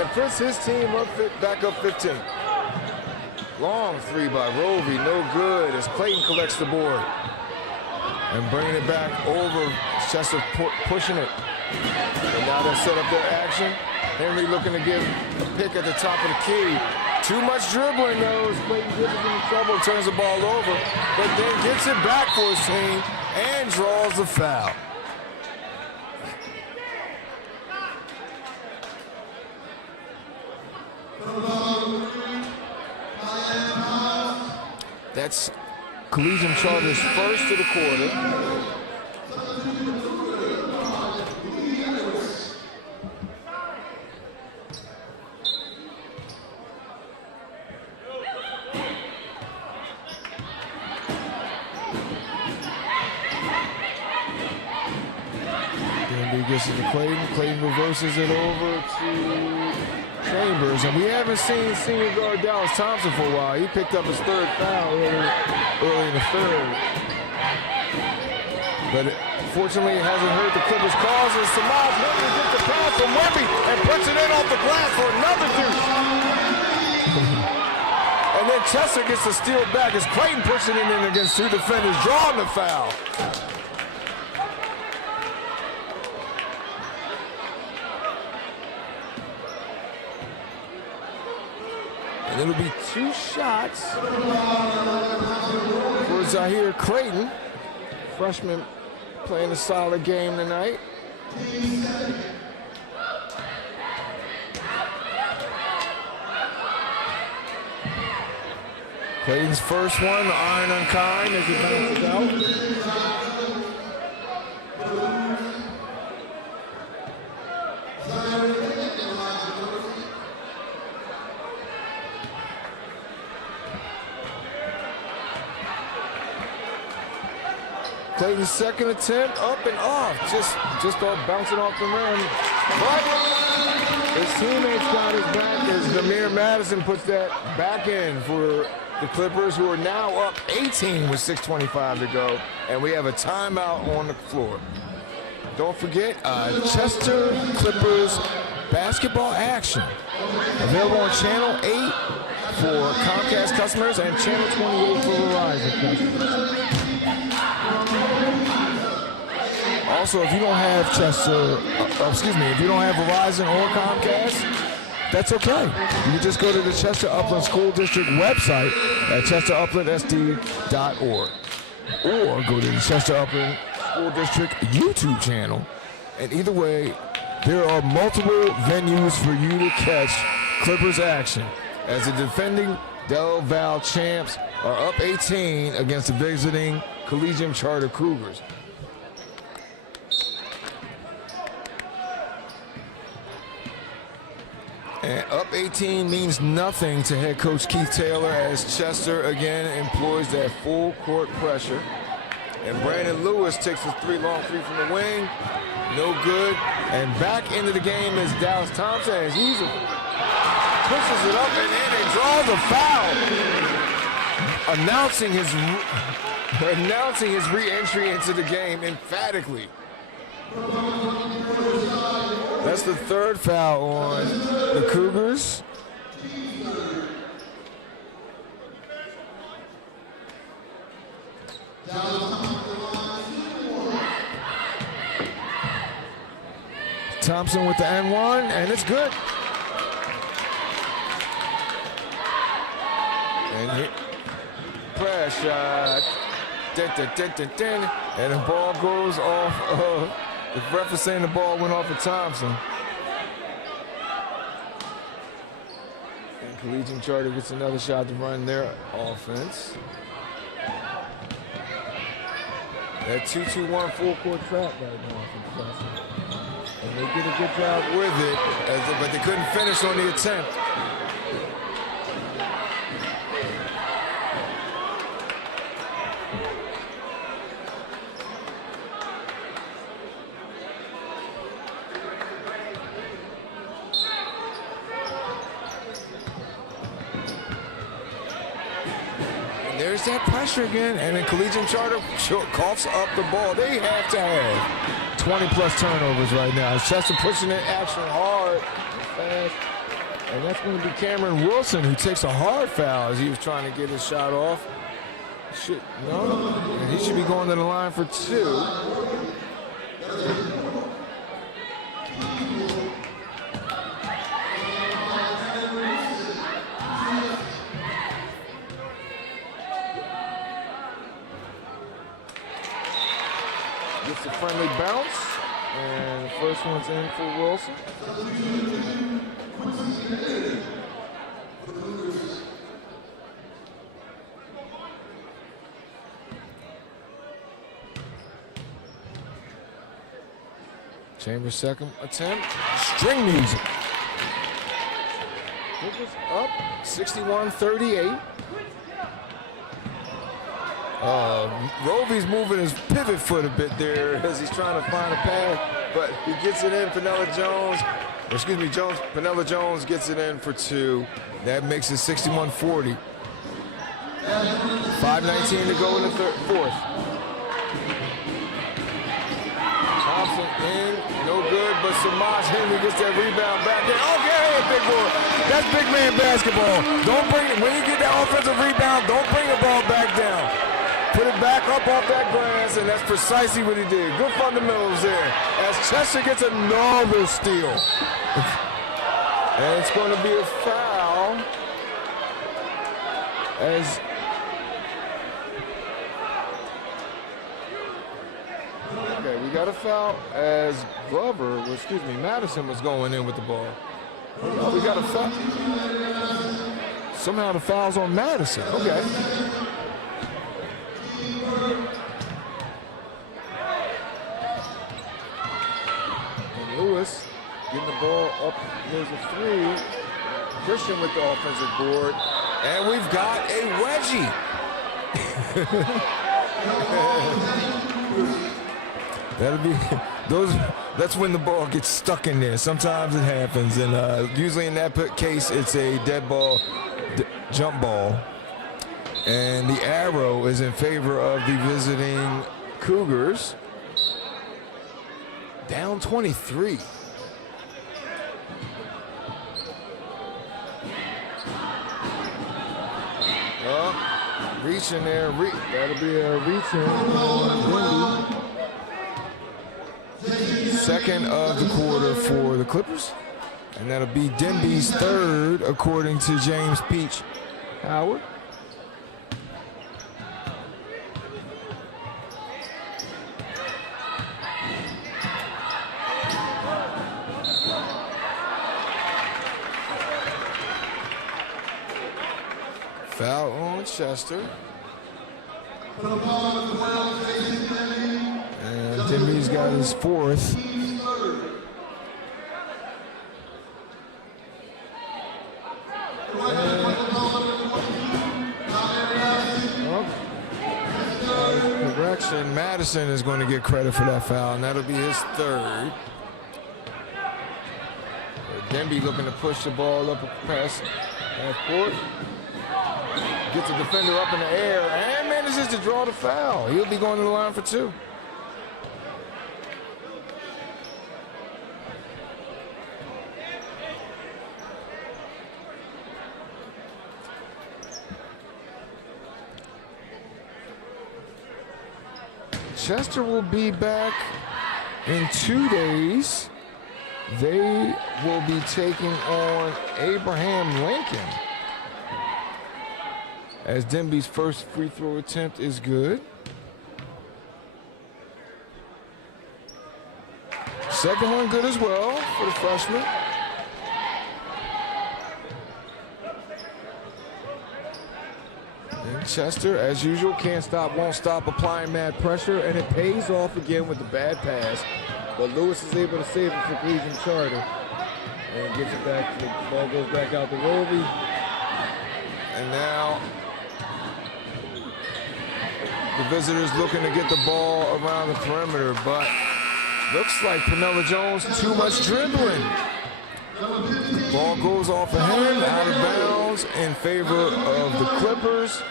and puts his team up back up 15. Long 3 by Rovey, no good as Clayton collects the board. And bringing it back over, Chester pushing it. And now they set up their action. Henry looking to give a pick at the top of the key. Too much dribbling though. Clayton gets in trouble, turns the ball over, but then gets it back for his team and draws the foul. That's Collegium Charter's first of the quarter. Gets it to Clayton. Clayton reverses it over to Chambers. And we haven't seen senior guard Dallas Thompson for a while. He picked up his 3rd foul early in the 3rd. But fortunately, it hasn't hurt the Clippers' cause as Samaj Henry gets the pass from Wemby and puts it in off the glass for another 2. And then Chester gets the steal back as Clayton pushing it in against 2 defenders, drawing the foul. And it'll be 2 shots for Zahir Clayton. Freshman playing a solid game tonight. Clayton's first one, the iron unkind as he bounces out. Clayton's second attempt, up and off, just off bouncing off the rim. But his teammates got his back as Namir Madison puts that back in for the Clippers, who are now up 18 with 6:25 to go, and we have a timeout on the floor. Don't forget, Chester Clippers basketball action available on Channel 8 for Comcast customers and Channel 28 for Verizon customers. Also, if you don't have if you don't have Verizon or Comcast, that's okay. You can just go to the Chester Upland School District website at chesteruplanda.org or go to the Chester Upland School District YouTube channel. And either way, there are multiple venues for you to catch Clippers action as the defending Del Val champs are up 18 against the visiting Collegium Charter Cougars. And up 18 means nothing to head coach Keith Taylor as Chester again employs that full court pressure. And Brandon Lewis takes a long three from the wing. No good. And back into the game is Dallas Thompson as he pushes it up and in and draws a foul. Announcing his re-entry into the game emphatically. That's the third foul on the Cougars. Thompson with the N1, and it's good. And hit. Press shot. Dun, dun, dun, dun, dun. And the ball goes off. The ref is saying the ball went off of Thompson. And Collegium Charter gets another shot to run their offense. That 2-2-1 full-court trap right now from Chester. And they did a good job with it, but they couldn't finish on the attempt. There's that pressure again, and then Collegium Charter coughs up the ball. They have to have 20-plus turnovers right now. Chester pushing in action hard and fast, and that's going to be Cameron Wilson, who takes a hard foul as he was trying to get his shot off. And he should be going to the line for 2. Gets a friendly bounce, and the first one's in for Wilson. Chambers' second attempt. String music. It was up 61-38. Roby's moving his pivot foot a bit there as he's trying to find a pass, but he gets it in. Panella Jones gets it in for 2. That makes it 61-40. 5:19 to go in the fourth. Thompson in, no good, but Samaj Henry gets that rebound back there. Okay, big boy. That's big man basketball. When you get that offensive rebound, don't bring the ball back down. Put it back up off that grass, and that's precisely what he did. Good fundamentals there. As Chester gets another steal. And it's going to be a foul. We got a foul as Madison was going in with the ball. Oh, we got a foul. Somehow the foul's on Madison. Okay. And Lewis getting the ball up. There's a 3. Christian with the offensive board. And we've got a wedgie. That's when the ball gets stuck in there. Sometimes it happens, and usually in that case, it's a dead ball, jump ball. And the arrow is in favor of the visiting Cougars. Down 23. Reaching there. That'll be a reach in. Second of the quarter for the Clippers. And that'll be Denby's third, according to James Peach Howard. Foul on Chester. And Denby's got his 4th. Correction, Madison is going to get credit for that foul, and that'll be his 3rd. Denby looking to push the ball up past half court. Gets the defender up in the air and manages to draw the foul. He'll be going to the line for 2. Chester will be back in 2 days. They will be taking on Abraham Lincoln. As Denby's first free throw attempt is good. Second one good as well for the freshman. And Chester, as usual, can't stop, won't stop applying mad pressure, and it pays off again with the bad pass. But Lewis is able to save it for Collegium Charter. And gets it back, the ball goes back out to Roby. And now the visitors looking to get the ball around the perimeter, but looks like Pernella Jones too much dribbling. Ball goes off of him, out of bounds in favor of the Clippers.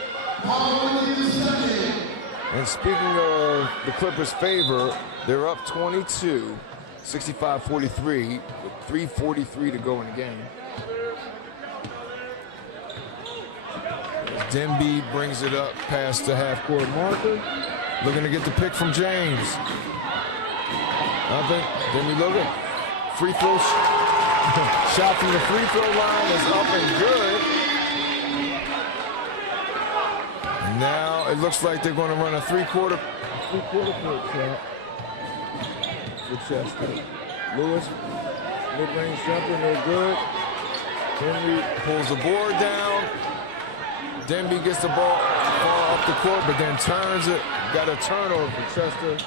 And speaking of the Clippers' favor, they're up 22, 65-43, with 3:43 to go in the game. Denby brings it up past the half-court marker, looking to get the pick from James. Nothing. Denby looking. Free throw shot from the free throw line is up and good. And now it looks like they're going to run a three-quarter court shot for Chester. Lewis, mid-range jumper, no good. Denby pulls the board down. Denby gets the ball far off the court, but then turns it. Got a turnover for Chester.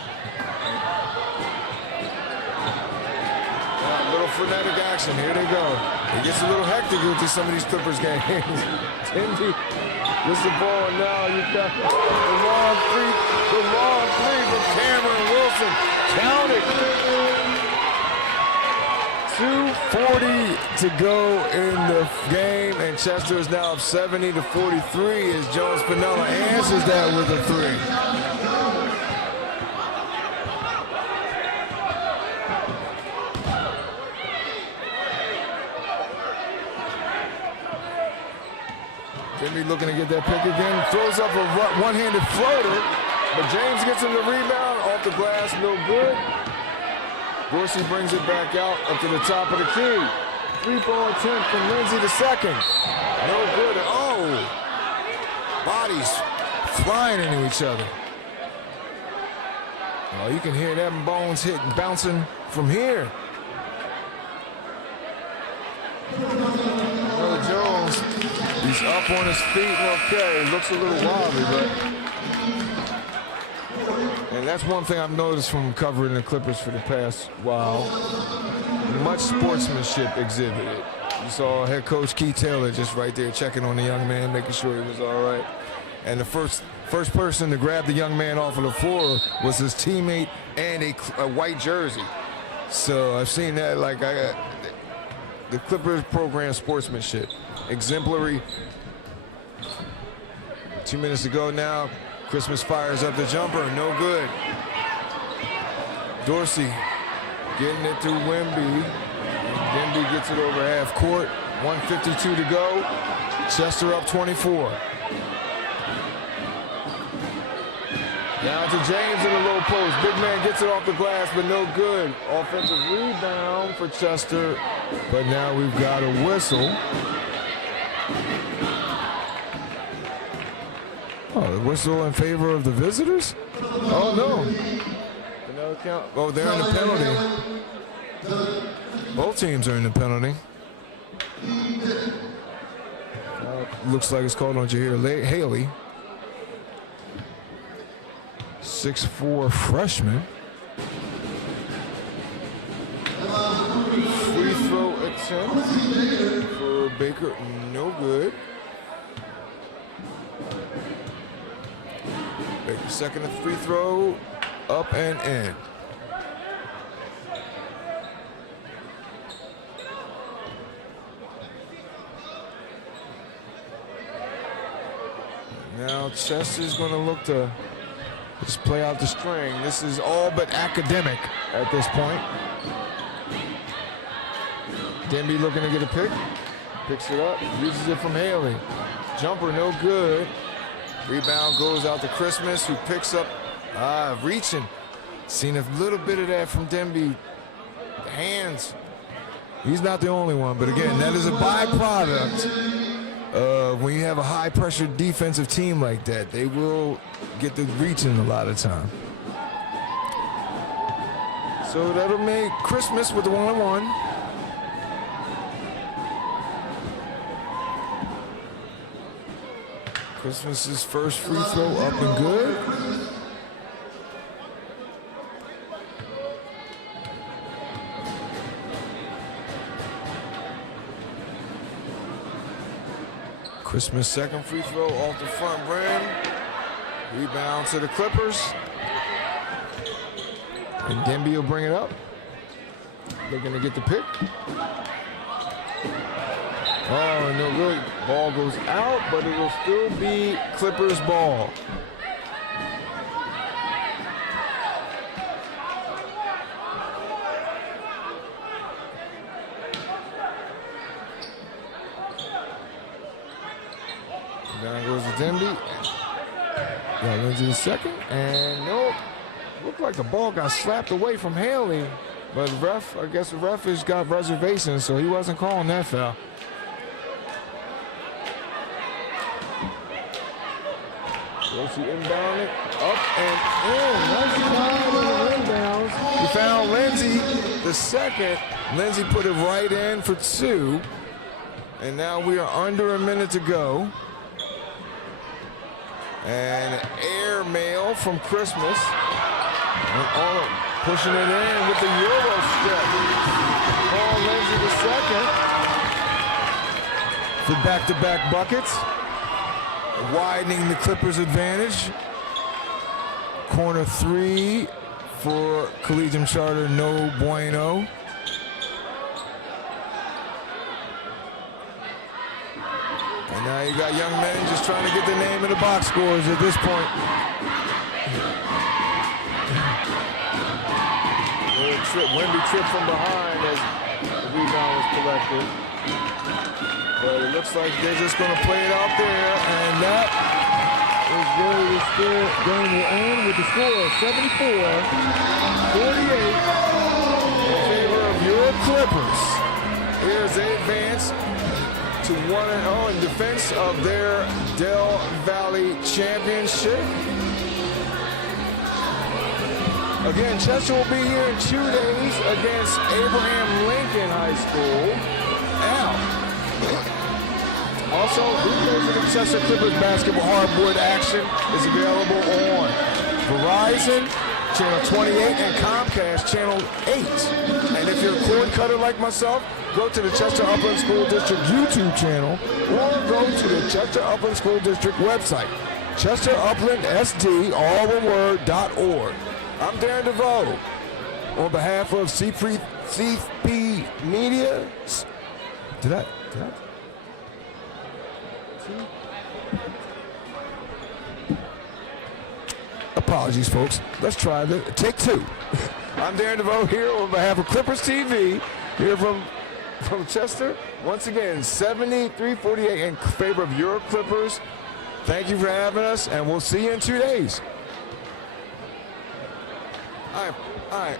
A little frenetic action. Here they go. It gets a little hectic into some of these Clippers games. Denby gets the ball, and now you've got the long three from Cameron Wilson. Count it. 2:40 to go in the game, and Chester is now up 70-43 as Jones Pernella answers that with a three. Denby looking to get that pick again. Throws up a one-handed floater, but James gets him the rebound off the glass, no good. Dorsey brings it back out up to the top of the key. Three-ball attempt from Lindsay the second. No good. Oh! Bodies flying into each other. Oh, you can hear them bones hitting, bouncing from here. Well, Jones, he's up on his feet. Okay, looks a little wobbly, but... And that's one thing I've noticed from covering the Clippers for the past while. Much sportsmanship exhibited. You saw head coach Keith Taylor just right there checking on the young man, making sure he was all right. And the first person to grab the young man off of the floor was his teammate and a white jersey. So I've seen that, like, the Clippers program sportsmanship. Exemplary. 2 minutes to go now. Christmas fires up the jumper, no good. Dorsey getting it to Wemby. And Wemby gets it over half court. 1:52 to go. Chester up 24. Down to James in the low post. Big man gets it off the glass, but no good. Offensive rebound for Chester, but now we've got a whistle. Oh, the whistle in favor of the visitors? Oh, no. Another count. Oh, they're in the penalty. Both teams are in the penalty. Looks like it's called on Jahir Haley. 6'4" freshman. Free throw attempt for Baker. No good. Baker second free throw, up and in. Now Chester's going to look to just play out the string. This is all but academic at this point. Denby looking to get a pick. Picks it up, uses it from Haley. Jumper no good. Rebound goes out to Christmas, who picks up Reaching. Seen a little bit of that from Demby. Hands. He's not the only one, but again, that is a byproduct of when you have a high-pressure defensive team like that. They will get the reaching a lot of time. So that'll make Christmas with the 1-on-1. Christmas's first free throw up and good. Christmas second free throw off the front rim. Rebound to the Clippers. And Demby will bring it up. They're going to get the pick. Oh, no, really, ball goes out, but it will still be Clippers ball. Down goes the Demby. Got Lindsay the second, and nope. Looked like the ball got slapped away from Haley, but the ref, I guess the ref has got reservations, so he wasn't calling that foul. Rosie inbound it, up and in. Nice time on the inbounds. We found Lindsay the second. Lindsay put it right in for 2. And now we are under a minute to go. And air mail from Christmas. And all pushing it in with the Euro step. Oh, Lindsay the second. For back-to-back buckets. Widening the Clippers' advantage. Corner 3 for Collegium Charter, no bueno. And now you got young men just trying to get the name of the box scores at this point. Wemby trip from behind as the rebound was collected. But it looks like they're just going to play it out there, and that is where the game will end with the score of 74-48 in favor of your Clippers. Here's they advance to 1-0 in defense of their Del Valley championship. Again, Chester will be here in 2 days against Abraham Lincoln High School. Also, videos of the Chester Clippers basketball hardwood action is available on Verizon, Channel 28, and Comcast, Channel 8. And if you're a cord cutter like myself, go to the Chester Upland School District YouTube channel or go to the Chester Upland School District website, ChesterUplandSD.org. I'm Darren DeVoe. On behalf of CP Media, did I? Apologies, folks. Let's try this. Take 2. I'm Darren DeVoe here on behalf of Clippers TV, here from Chester. Once again, 73-48 in favor of your Clippers. Thank you for having us, and we'll see you in 2 days. All right.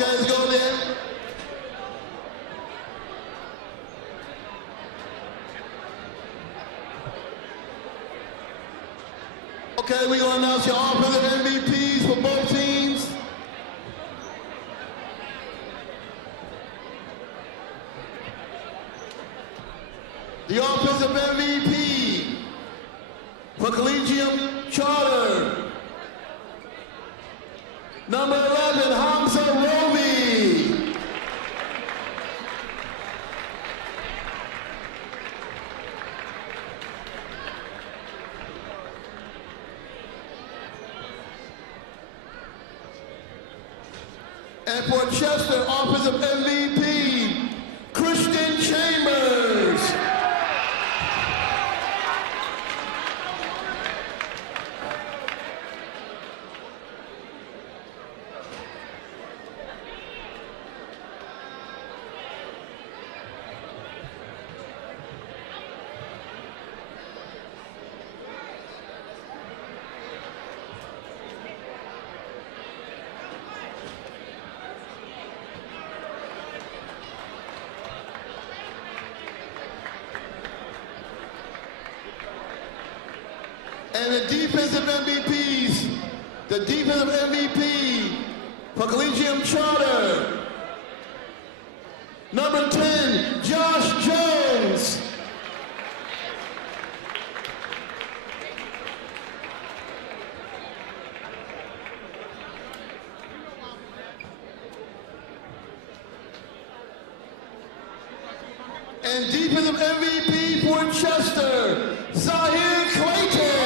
Okay, let's go then. Okay, we're going to announce your offensive MVPs for both teams. The offensive MVP for Collegium Charter, number 11, Hamza Rovi. And for Chester, offensive MVP, Christian Chambers. And the defensive MVPs, the defensive MVP for Collegium Charter, number 10, Josh Jones. And defensive MVP for Chester, Zahir Clayton.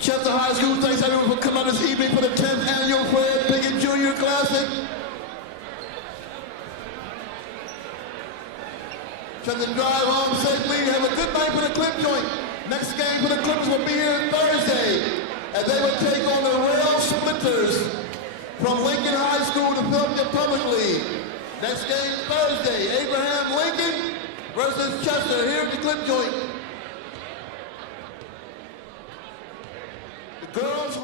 Chester High School, thanks everyone for coming out this evening for the 10th annual Fred Pickett Junior Classic. Chester drive home safely. Have a good night for the Clip Joint. Next game for the Clippers will be here Thursday, as they will take on the Rail Splinters from Lincoln High School to Philadelphia Public League. Next game Thursday, Abraham Lincoln versus Chester here at the Clip Joint. The girls